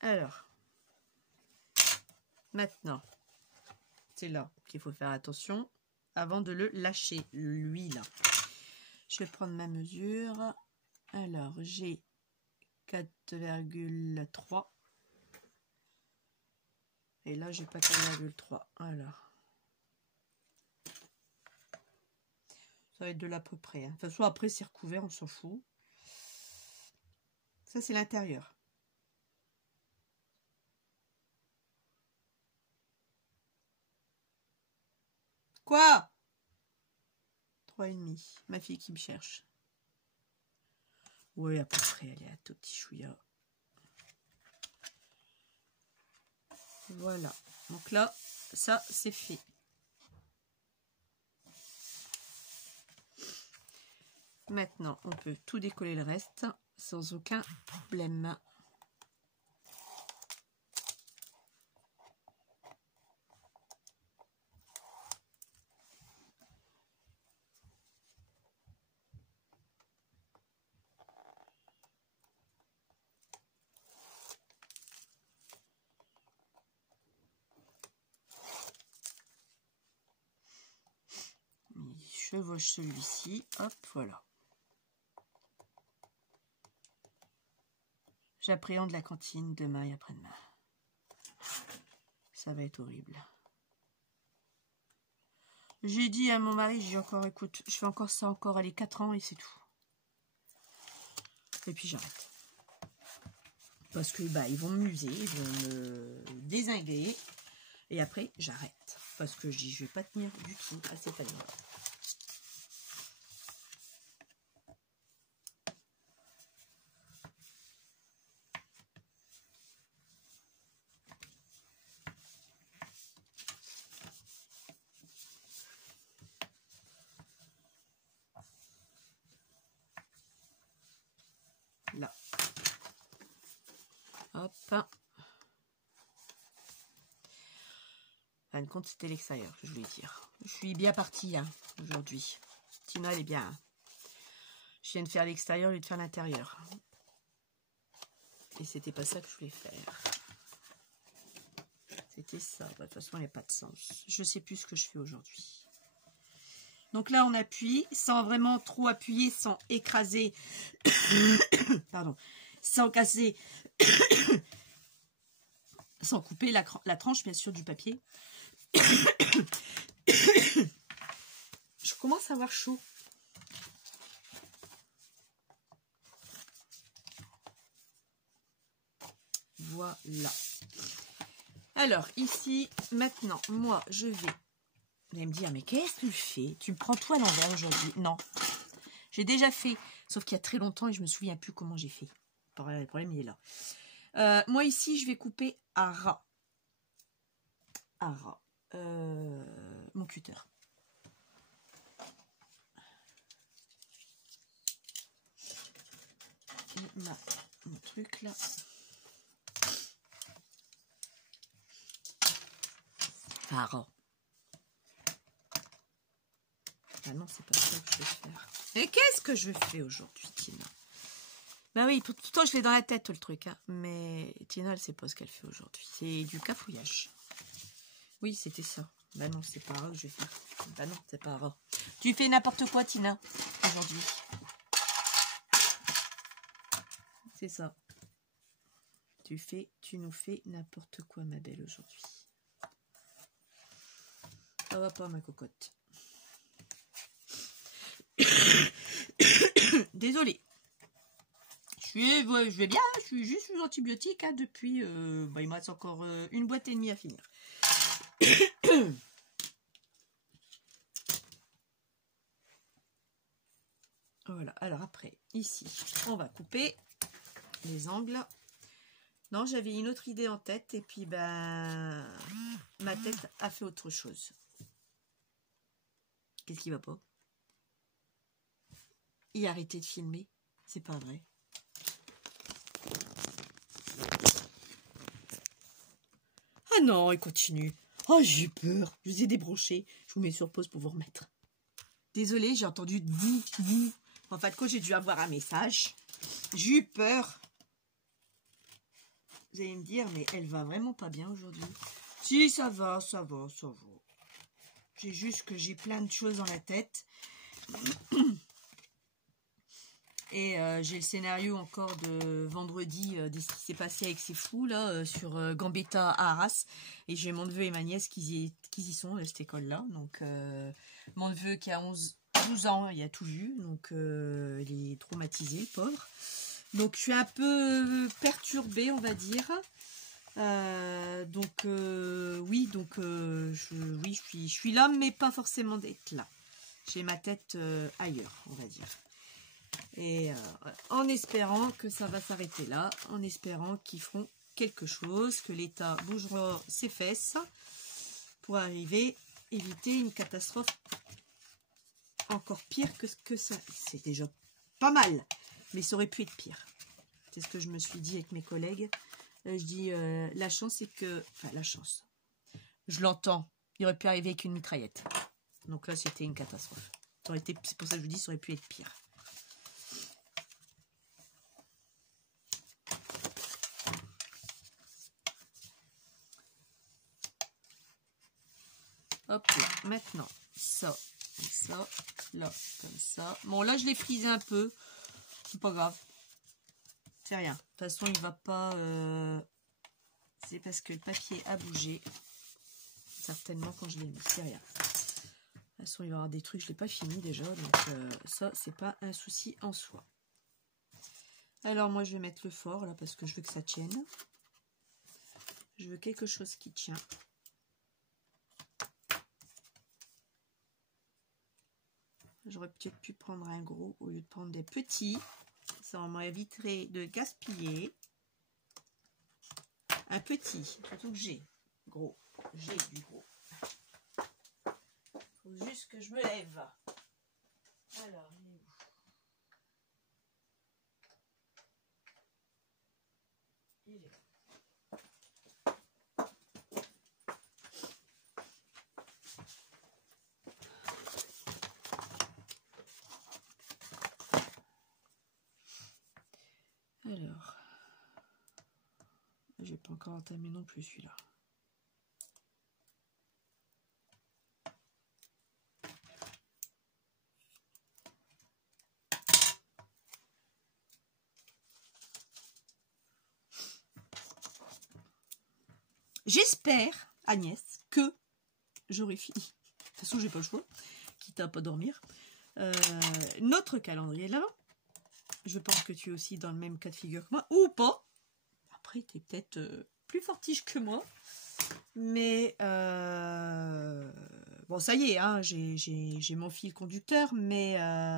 Alors, maintenant, c'est là qu'il faut faire attention avant de le lâcher, l'huile. Je vais prendre ma mesure. Alors, j'ai 4,3. Et là, j'ai pas 4,3. Alors, ça va être de là à peu près. Hein. De toute façon, après, c'est recouvert, on s'en fout. Ça, c'est l'intérieur. Quoi? 3,5. Ma fille qui me cherche. Oui, à peu près, elle est à tout petit chouïa. Voilà. Donc là, ça, c'est fait. Maintenant, on peut tout décoller le reste sans aucun problème. Je chevauche celui-ci, hop, voilà. J'appréhende la cantine demain et après-demain. Ça va être horrible. J'ai dit à mon mari, j'ai encore, écoute, je fais encore ça encore, allez, 4 ans et c'est tout. Et puis j'arrête. Parce que bah ils vont me muser, ils vont me dézinguer. Et après, j'arrête. Parce que je dis, je vais pas tenir du tout à cette allure. Là. Hop. En compte, c'était l'extérieur, je voulais dire. Je suis bien partie hein, aujourd'hui. Tina, elle est bien. Hein. Je viens de faire l'extérieur au lieu de faire l'intérieur. Et c'était pas ça que je voulais faire. C'était ça. Bah, de toute façon, il n'y a pas de sens. Je sais plus ce que je fais aujourd'hui. Donc là, on appuie sans vraiment trop appuyer, sans écraser. Pardon. Sans casser. Sans couper la tranche, bien sûr, du papier. Je commence à avoir chaud. Voilà. Alors, ici, maintenant, moi, je vais... Vous allez me dire, mais qu'est-ce que tu fais? Tu me prends tout à l'envers aujourd'hui? Non. J'ai déjà fait, sauf qu'il y a très longtemps et je me souviens plus comment j'ai fait. Le problème, il est là. Moi, ici, je vais couper à ras. À ras. Mon cutter. Et mon truc là. À ras. Ah non, c'est pas ça que je vais faire. Mais qu'est-ce que je fais aujourd'hui, Tina? Ben oui, tout le temps, je l'ai dans la tête, tout le truc. Hein. Mais Tina, elle sait pas ce qu'elle fait aujourd'hui. C'est du cafouillage. Oui, c'était ça. Ben non, c'est pas rare que je vais faire. Ben non, c'est pas rare. Tu fais n'importe quoi, Tina, aujourd'hui. C'est ça. Tu nous fais n'importe quoi, ma belle, aujourd'hui. Ça va pas, ma cocotte. Désolée. Je vais bien, je suis juste sous antibiotiques hein, depuis... il me reste encore une boîte et demie à finir. Voilà, alors après, ici, on va couper les angles. Non, j'avais une autre idée en tête et puis ben ma tête a fait autre chose. Qu'est-ce qui va pas? Il a arrêté de filmer, c'est pas vrai. Ah non, il continue. Oh, j'ai peur. Je vous ai débranché. Je vous mets sur pause pour vous remettre. Désolée, j'ai entendu vous. En fait, quand j'ai dû avoir un message, j'ai eu peur. Vous allez me dire, mais elle va vraiment pas bien aujourd'hui. Si, ça va. C'est juste que j'ai plein de choses dans la tête. Et j'ai le scénario encore de vendredi de ce qui s'est passé avec ces fous là sur Gambetta à Arras. Et j'ai mon neveu et ma nièce qui y sont à cette école là. Donc mon neveu qui a 12 ans, il a tout vu. Donc il est traumatisé, le pauvre. Donc je suis un peu perturbée, on va dire. Je suis là, mais pas forcément d'être là. J'ai ma tête ailleurs, on va dire. Et en espérant que ça va s'arrêter là, en espérant qu'ils feront quelque chose, que l'État bougera ses fesses pour éviter une catastrophe encore pire que ce que ça. C'est déjà pas mal, mais ça aurait pu être pire. C'est ce que je me suis dit avec mes collègues. Je dis, la chance, c'est que... Enfin, la chance. Je l'entends. Il aurait pu arriver avec une mitraillette. Donc là, c'était une catastrophe. C'est pour ça que je vous dis, ça aurait pu être pire. Hop là, maintenant, ça, comme ça, là, comme ça. Bon, là, je l'ai frisé un peu. C'est pas grave. C'est rien. De toute façon, il va pas... C'est parce que le papier a bougé. Certainement quand je l'ai mis. C'est rien. De toute façon, il va y avoir des trucs, je ne l'ai pas fini déjà. Donc, ça, c'est pas un souci en soi. Alors, moi, je vais mettre le fort, là, parce que je veux que ça tienne. Je veux quelque chose qui tient. J'aurais peut-être pu prendre un gros au lieu de prendre des petits. Ça m'éviterait de gaspiller. Un petit, surtout que j'ai gros. J'ai du gros. Faut juste que je me lève. Alors, il est où? Il est où? Alors, j'ai pas encore entamé non plus celui-là. J'espère, Agnès, que j'aurai fini. De toute façon, j'ai pas le choix, quitte à pas dormir. Notre calendrier de l'Avent. Je pense que tu es aussi dans le même cas de figure que moi, ou pas. Après, tu es peut-être plus fortiche que moi. Mais, bon, ça y est, hein, j'ai mon fil conducteur, mais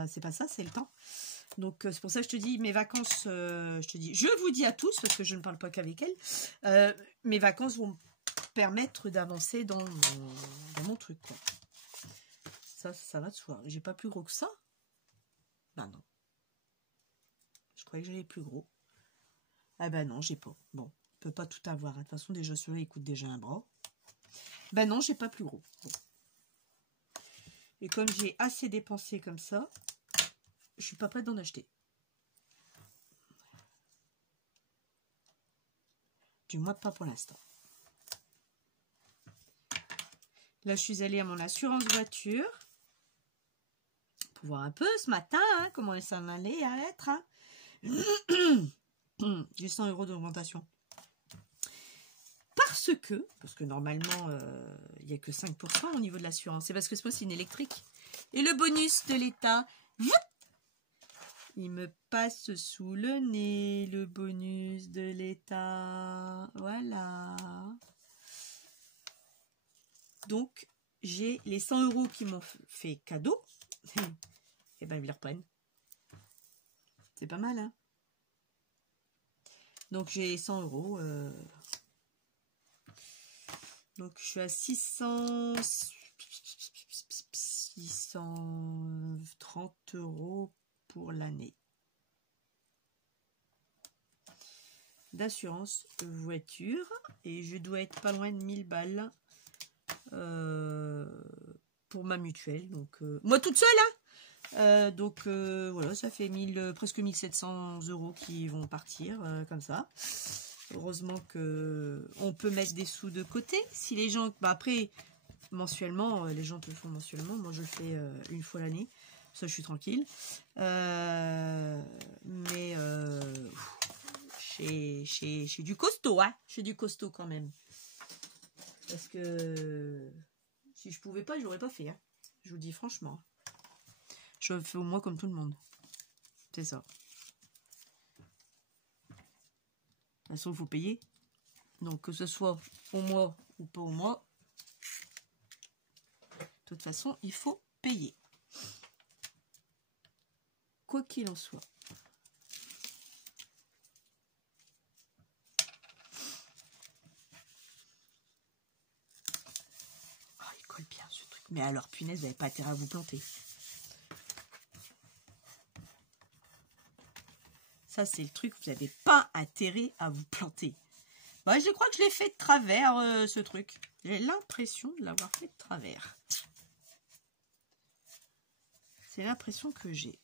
c'est pas ça, c'est le temps. Donc, c'est pour ça que je te dis, mes vacances, je vous dis à tous, parce que je ne parle pas qu'avec elle, mes vacances vont me permettre d'avancer dans mon truc, quoi. Ça va de soi. J'ai pas plus gros que ça? Ben non. Je croyais que j'avais plus gros. Ah ben non, j'ai pas. Bon, on peut pas tout avoir. De toute façon, déjà celui-là, il coûte déjà un bras. Ben non, j'ai pas plus gros. Bon. Et comme j'ai assez dépensé comme ça, je suis pas prête d'en acheter. Du moins pas pour l'instant. Là, je suis allée à mon assurance voiture. Pour voir un peu ce matin, hein, comment ça allait à être. Hein. J'ai 100 € d'augmentation. Parce parce que normalement, il n'y a que 5% au niveau de l'assurance. C'est parce que c'est une électrique. Et le bonus de l'État, il me passe sous le nez, le bonus de l'État. Voilà. Donc, j'ai les 100 € qui m'ont fait cadeau. Et ben, ils les reprennent. C'est pas mal, hein? Donc, j'ai 100 €. Donc, je suis à 630 € pour l'année d'assurance voiture. Et je dois être pas loin de 1000 balles pour ma mutuelle. Donc, moi toute seule, hein. Voilà, ça fait presque 1700 € qui vont partir comme ça. Heureusement que on peut mettre des sous de côté. Si les gens, après mensuellement, les gens te le font mensuellement. Moi, je le fais une fois l'année. Ça, je suis tranquille. Mais j'ai du costaud, hein. J'ai du costaud quand même. Parce que si je pouvais pas, je l'aurais pas fait, hein. Je vous dis franchement. Je fais au moins comme tout le monde. C'est ça. De toute façon, il faut payer. Donc, que ce soit au mois ou pas au mois, de toute façon, il faut payer. Quoi qu'il en soit. Oh, il colle bien ce truc. Mais alors, punaise, vous n'avez pas intérêt à vous planter. Ça, c'est le truc, vous n'avez pas intérêt à vous planter. Bah, je crois que je l'ai fait de travers, ce truc. J'ai l'impression de l'avoir fait de travers. C'est l'impression que j'ai.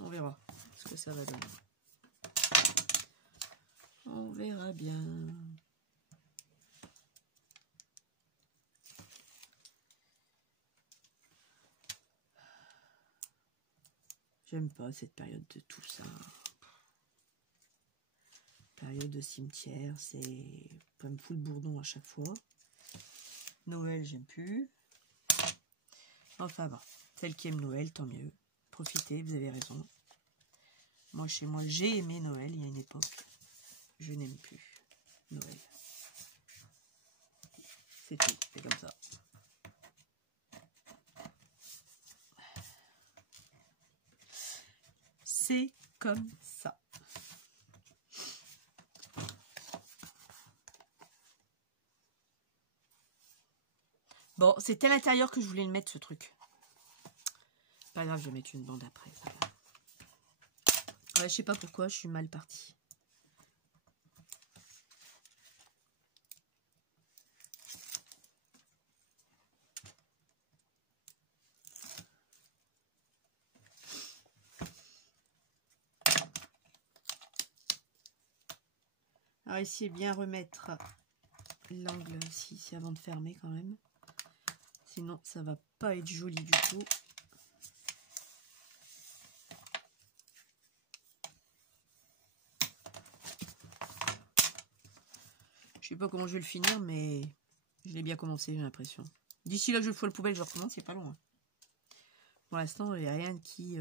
On verra ce que ça va donner. On verra bien. J'aime pas cette période de tout ça. Période de cimetière, c'est pas me fout le bourdon à chaque fois. Noël, j'aime plus. Enfin bon, celle qui aime Noël, tant mieux. Profitez, vous avez raison. Moi, chez moi, j'ai aimé Noël, il y a une époque. Je n'aime plus Noël. C'est tout, c'est comme ça. C'est comme ça. Bon, c'était à l'intérieur que je voulais le mettre, ce truc. Pas grave, je vais mettre une bande après. Ça va. Ouais, je sais pas pourquoi, je suis mal partie. Alors, essayez bien remettre l'angle ici avant de fermer quand même. Sinon, ça va pas être joli du tout. Je sais pas comment je vais le finir, mais je l'ai bien commencé, j'ai l'impression. D'ici là que je fous le poubelle, je recommence, c'est pas loin. Pour l'instant, il n'y a rien qui...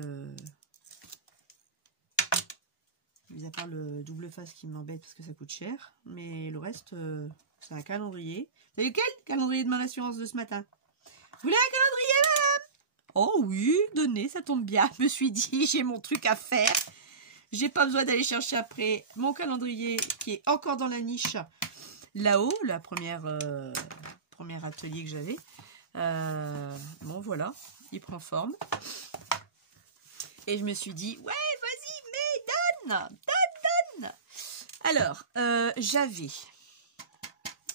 mis à part le double face qui m'embête parce que ça coûte cher. Mais le reste, c'est un calendrier. C'est lequel calendrier de mon assurance de ce matin? Vous voulez un calendrier, madame? Oh oui, donnez, ça tombe bien. Je me suis dit, j'ai mon truc à faire. J'ai pas besoin d'aller chercher après mon calendrier qui est encore dans la niche. Là-haut, la première atelier que j'avais. Bon, voilà, il prend forme. Et je me suis dit, ouais, vas-y, mais donne. Alors, j'avais,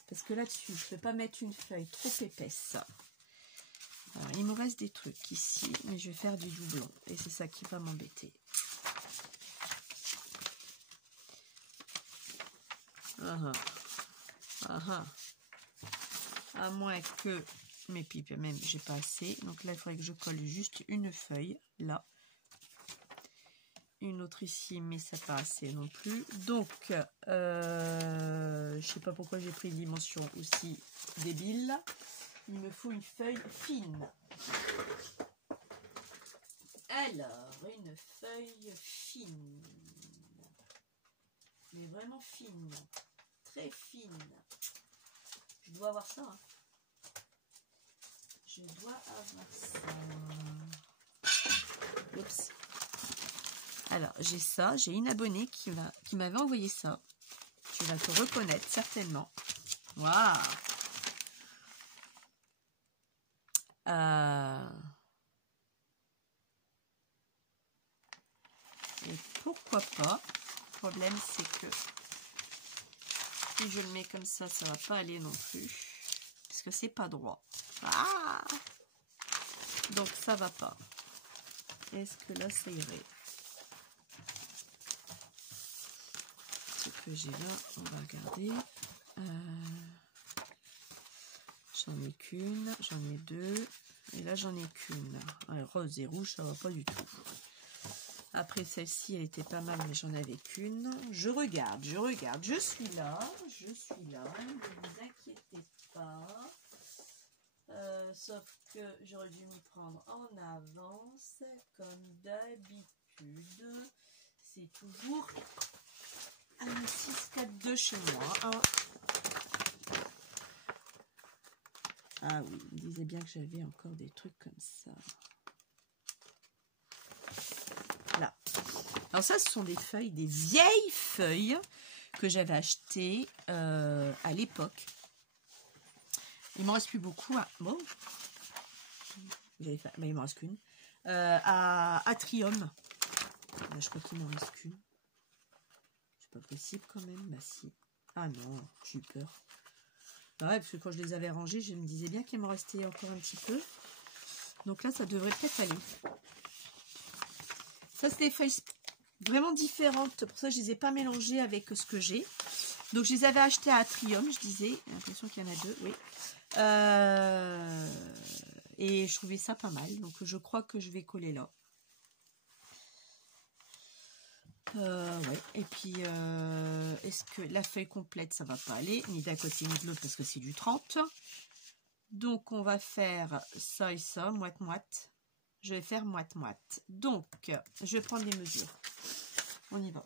parce que là-dessus, je ne peux pas mettre une feuille trop épaisse. Alors, il me reste des trucs ici, mais je vais faire du doublon. Et c'est ça qui va m'embêter. À moins que mais puis même j'ai pas assez. Donc là, il faudrait que je colle juste une feuille, là. Une autre ici, mais ça pas assez non plus. Donc, je sais pas pourquoi j'ai pris une dimension aussi débile. Il me faut une feuille fine. Alors, une feuille fine. Mais vraiment fine. Très fine. Je dois avoir ça. Hein. Je dois avoir ça. Oups. Alors, j'ai ça. J'ai une abonnée qui m'avait envoyé ça. Tu vas te reconnaître, certainement. Waouh. Et pourquoi pas. Le problème, c'est que si je le mets comme ça va pas aller non plus. Parce que c'est pas droit. Ah, donc, ça va pas. Est-ce que là, ça irait? Ce que j'ai là, on va regarder. J'en ai qu'une, j'en ai deux. Et là, j'en ai qu'une. Rose et rouge, ça va pas du tout. Après, celle-ci, elle était pas mal, mais j'en avais qu'une. Je regarde, je suis là, ne vous inquiétez pas. Sauf que j'aurais dû m'y prendre en avance, comme d'habitude. C'est toujours un 6-4-2 chez moi. Hein. Ah oui, il me disait bien que j'avais encore des trucs comme ça. Là. Alors ça, ce sont des feuilles, des vieilles feuilles que j'avais achetées à l'époque. Il m'en reste plus beaucoup. Hein. Bon, il m'en reste qu'une. À Atrium. Là, je crois qu'il m'en reste qu'une. C'est pas possible quand même. Bah si. Ah non, j'ai eu peur. Bah ouais, parce que quand je les avais rangées, je me disais bien qu'il m'en restait encore un petit peu. Donc là, ça devrait peut-être aller. Ça, c'est des feuilles vraiment différentes. Pour ça, je ne les ai pas mélangées avec ce que j'ai. Donc, je les avais achetées à Atrium, je disais. J'ai l'impression qu'il y en a deux, oui. Et je trouvais ça pas mal. Donc, je crois que je vais coller là. Ouais. Et puis, est-ce que la feuille complète, ça va pas aller, ni d'un côté ni de l'autre, parce que c'est du 30. Donc, on va faire ça et ça, moite-moite. Je vais faire moite-moite. Donc, je vais prendre des mesures. On y va.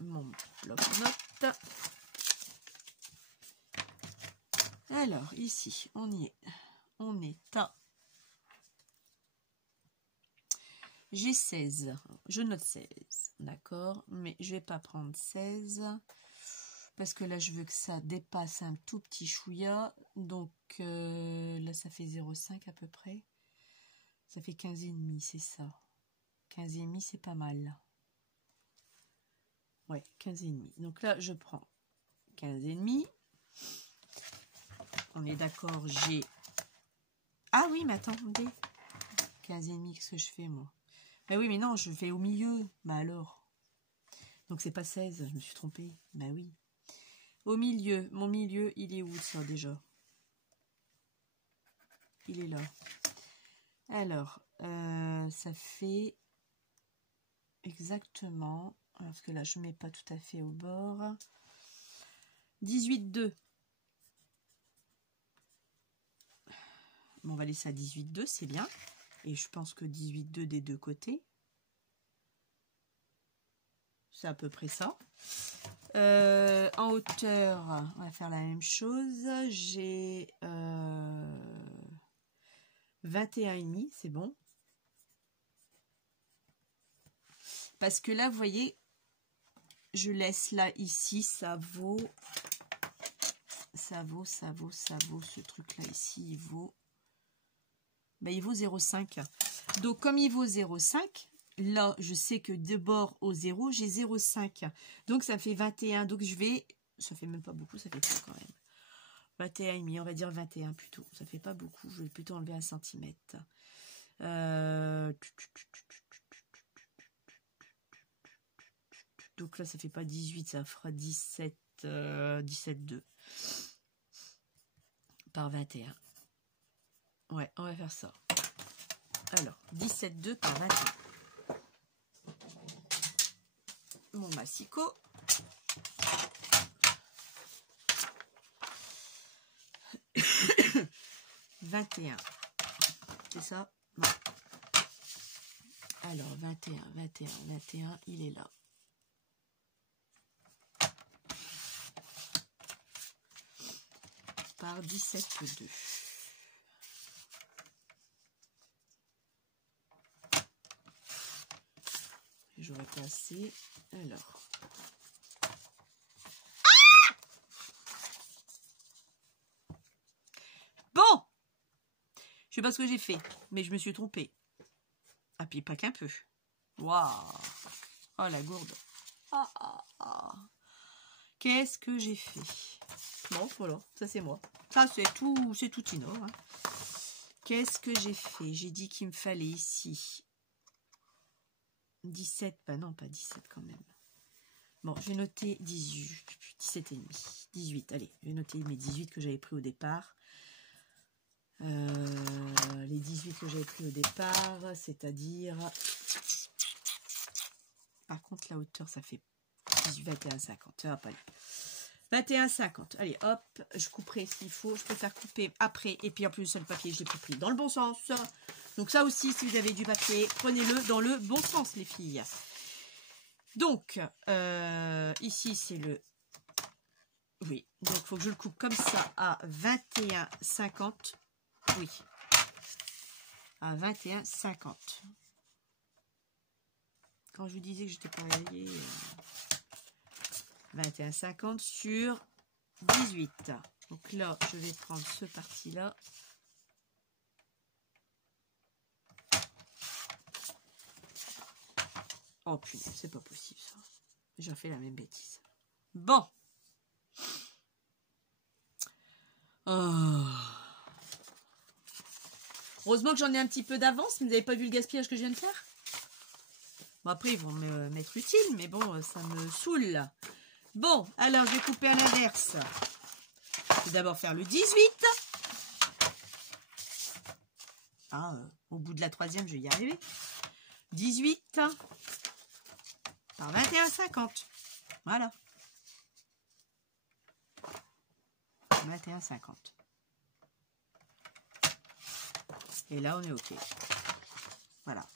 Mon bloc-notes. Alors, ici, on y est. On est à... J'ai 16. Je note 16. D'accord? Mais je vais pas prendre 16. Parce que là, je veux que ça dépasse un tout petit chouïa. Donc, là, ça fait 0,5 à peu près. Ça fait 15,5, c'est ça. 15,5, c'est pas mal. Ouais, 15,5. Donc là, je prends 15,5. On est d'accord, j'ai... Ah oui, mais attendez. 15,5, qu'est-ce que je fais, moi? Bah oui, mais non, je fais au milieu. Bah alors. Donc, c'est pas 16, je me suis trompée. Bah oui. Au milieu, mon milieu, il est où ça déjà? Il est là. Alors, ça fait exactement, parce que là je ne mets pas tout à fait au bord, 18,2. Bon, on va laisser à 18,2, c'est bien. Et je pense que 18,2 des deux côtés. C'est à peu près ça. En hauteur, on va faire la même chose. J'ai 21,5, c'est bon. Parce que là, vous voyez, je laisse là, ici, ça vaut, ce truc-là, ici, il vaut, ben, il vaut 0,5. Donc, comme il vaut 0,5, là, je sais que de bord au 0, j'ai 0,5. Donc, ça fait 21. Donc, je vais, ça fait même pas beaucoup, ça fait pas quand même. 21,5, on va dire 21 plutôt. Ça fait pas beaucoup, je vais plutôt enlever 1 centimètre. Donc là, ça fait pas 18, ça fera 17. 17,2 par 21. Ouais, on va faire ça. Alors, 17,2 par 21. Mon massicot. « 21. » C'est ça? Non. Alors, 21, 21, 21, il est là. Par 17,2. J'aurais pas assez. Alors. Ah! Bon! Je sais pas ce que j'ai fait, mais je me suis trompée. Ah, puis pas qu'un peu. Waouh! Oh, la gourde. Ah, ah, ah. Qu'est-ce que j'ai fait? Bon, voilà, ça c'est moi. Ça c'est tout Tinor. Hein. Qu'est-ce que j'ai fait? J'ai dit qu'il me fallait ici 17, bah non, pas 17 quand même. Bon, je vais noter 18, 17 et demi, 18. Allez, je vais noter mes 18 que j'avais pris au départ. Les 18 que j'avais pris au départ, c'est-à-dire... Par contre, la hauteur, ça fait 18, 21,50. Ça va pas aller. 21,50. Allez, hop, je couperai ce qu'il faut. Je préfère couper après. Et puis en plus, le papier, je l'ai pris dans le bon sens. Donc ça aussi, si vous avez du papier, prenez-le dans le bon sens, les filles. Donc, ici, c'est le... Oui, donc il faut que je le coupe comme ça à 21,50. Oui, à 21,50. Quand je vous disais que j'étais pas rayée... 21,50 sur 18. Donc là, je vais prendre ce parti-là. Oh putain, c'est pas possible ça. J'ai fait la même bêtise. Bon. Oh. Heureusement que j'en ai un petit peu d'avance. Vous n'avez pas vu le gaspillage que je viens de faire? Bon, après, ils vont me mettre utile, mais bon, ça me saoule. Bon, alors je vais couper à l'inverse. Je vais d'abord faire le 18. Ah, au bout de la troisième, je vais y arriver. 18 par 21,50. Voilà. 21,50. Et là, on est OK. Voilà.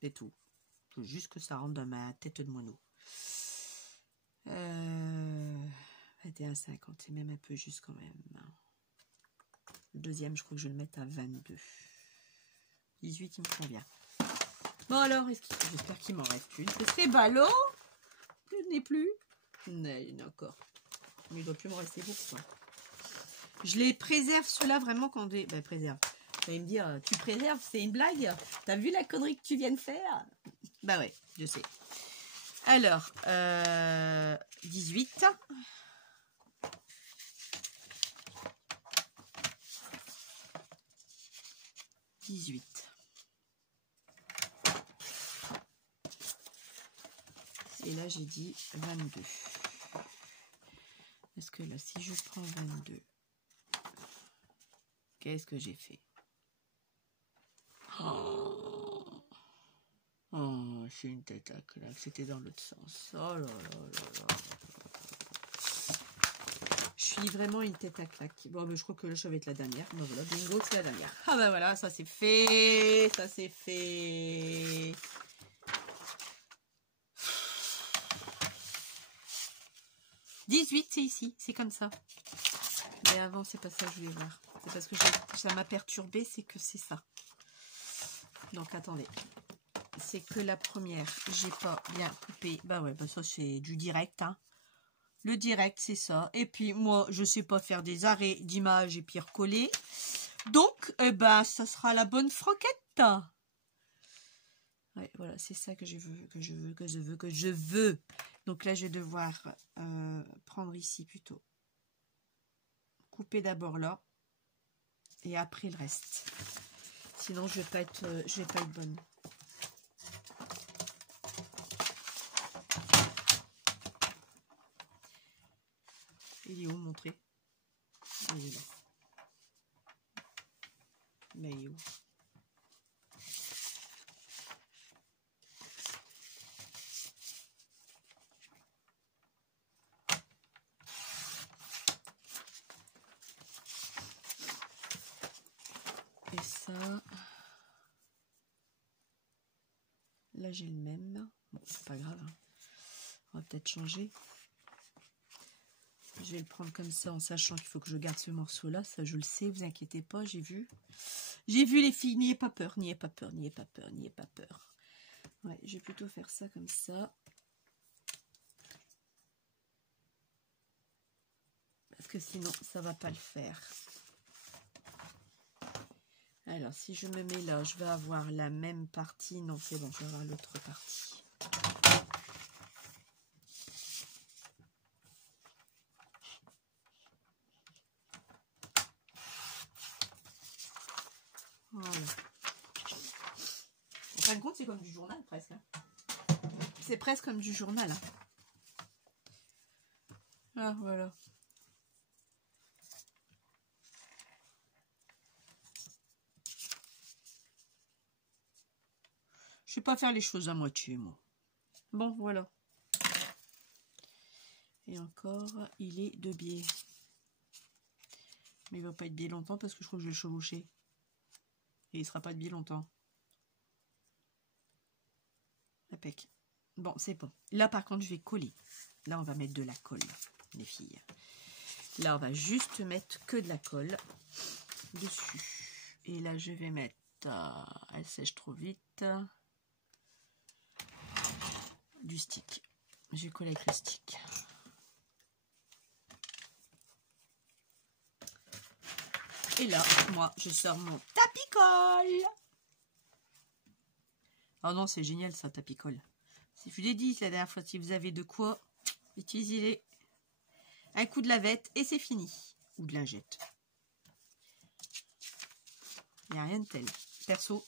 C'est tout. Il faut juste que ça rentre dans ma tête de moineau. 21,50, c'est même un peu juste quand même. Le deuxième, je crois que je vais le mettre à 22. 18, il me convient. Bon alors, j'espère qu'il m'en reste une. C'est ballot. Je n'ai plus. Mais il y en a encore. Mais il ne doit plus m'en rester beaucoup. Hein. Je les préserve, ceux-là, vraiment, quand des... Ben, préserve. Vous allez me dire, tu préserves, c'est une blague? T'as vu la connerie que tu viens de faire? Bah ouais, je sais. Alors, 18. Et là, j'ai dit 22. Parce que là, si je prends 22, qu'est-ce que j'ai fait? Oh, c'est une tête à claque. C'était dans l'autre sens. Oh là là là là. Je suis vraiment une tête à claque. Bon, ben, je crois que là, ça va être la dernière. Ben voilà, bingo, c'est la dernière. Ah ben voilà, ça c'est fait. Ça c'est fait. « 18, c'est ici. C'est comme ça. Mais avant, c'est pas ça que je voulais voir. C'est parce que ça m'a perturbé, c'est que c'est ça. Donc, attendez. C'est que la première, j'ai pas bien coupé. Bah ouais, bah ça c'est du direct. Hein. Le direct, c'est ça. Et puis moi, je sais pas faire des arrêts d'image et puis recoller. Donc, ben, ça sera la bonne franquette. Ouais, voilà, c'est ça que je veux. Donc là, je vais devoir prendre ici plutôt. Couper d'abord là. Et après le reste. Sinon, je vais pas être bonne. montrer. Il est là. Là, il est où? Et ça, là j'ai le même. Bon, c'est pas grave, hein. On va peut-être changer. Je vais le prendre comme ça en sachant qu'il faut que je garde ce morceau là. Ça je le sais, vous inquiétez pas, j'ai vu. J'ai vu les filles, n'ayez pas peur, n'ayez pas peur, n'ayez pas peur, n'ayez pas peur. Ouais, je vais plutôt faire ça comme ça. Parce que sinon ça va pas le faire. Alors, si je me mets là, je vais avoir la même partie. Non, c'est bon, je vais avoir l'autre partie. Voilà. En fin de compte, c'est comme du journal, presque. Hein. C'est presque comme du journal. Hein. Ah, voilà. Je sais pas faire les choses à moitié, moi. Bon, voilà. Et encore, il est de biais. Mais il va pas être biais longtemps parce que je crois que je vais le chevaucher. Et il sera pas de biais longtemps. Impec. Bon, c'est bon. Là, par contre, je vais coller. Là, on va mettre de la colle, les filles. Là, on va juste mettre que de la colle dessus. Et là, je vais mettre... elle sèche trop vite. Du stick. Je vais coller avec le stick. Et là, moi, je sors mon tapis-colle. Oh non, c'est génial ça, tapis-colle. Si je vous l'ai dit la dernière fois, si vous avez de quoi, utilisez-les. Un coup de lavette et c'est fini. Ou de lingette. Il n'y a rien de tel. Perso,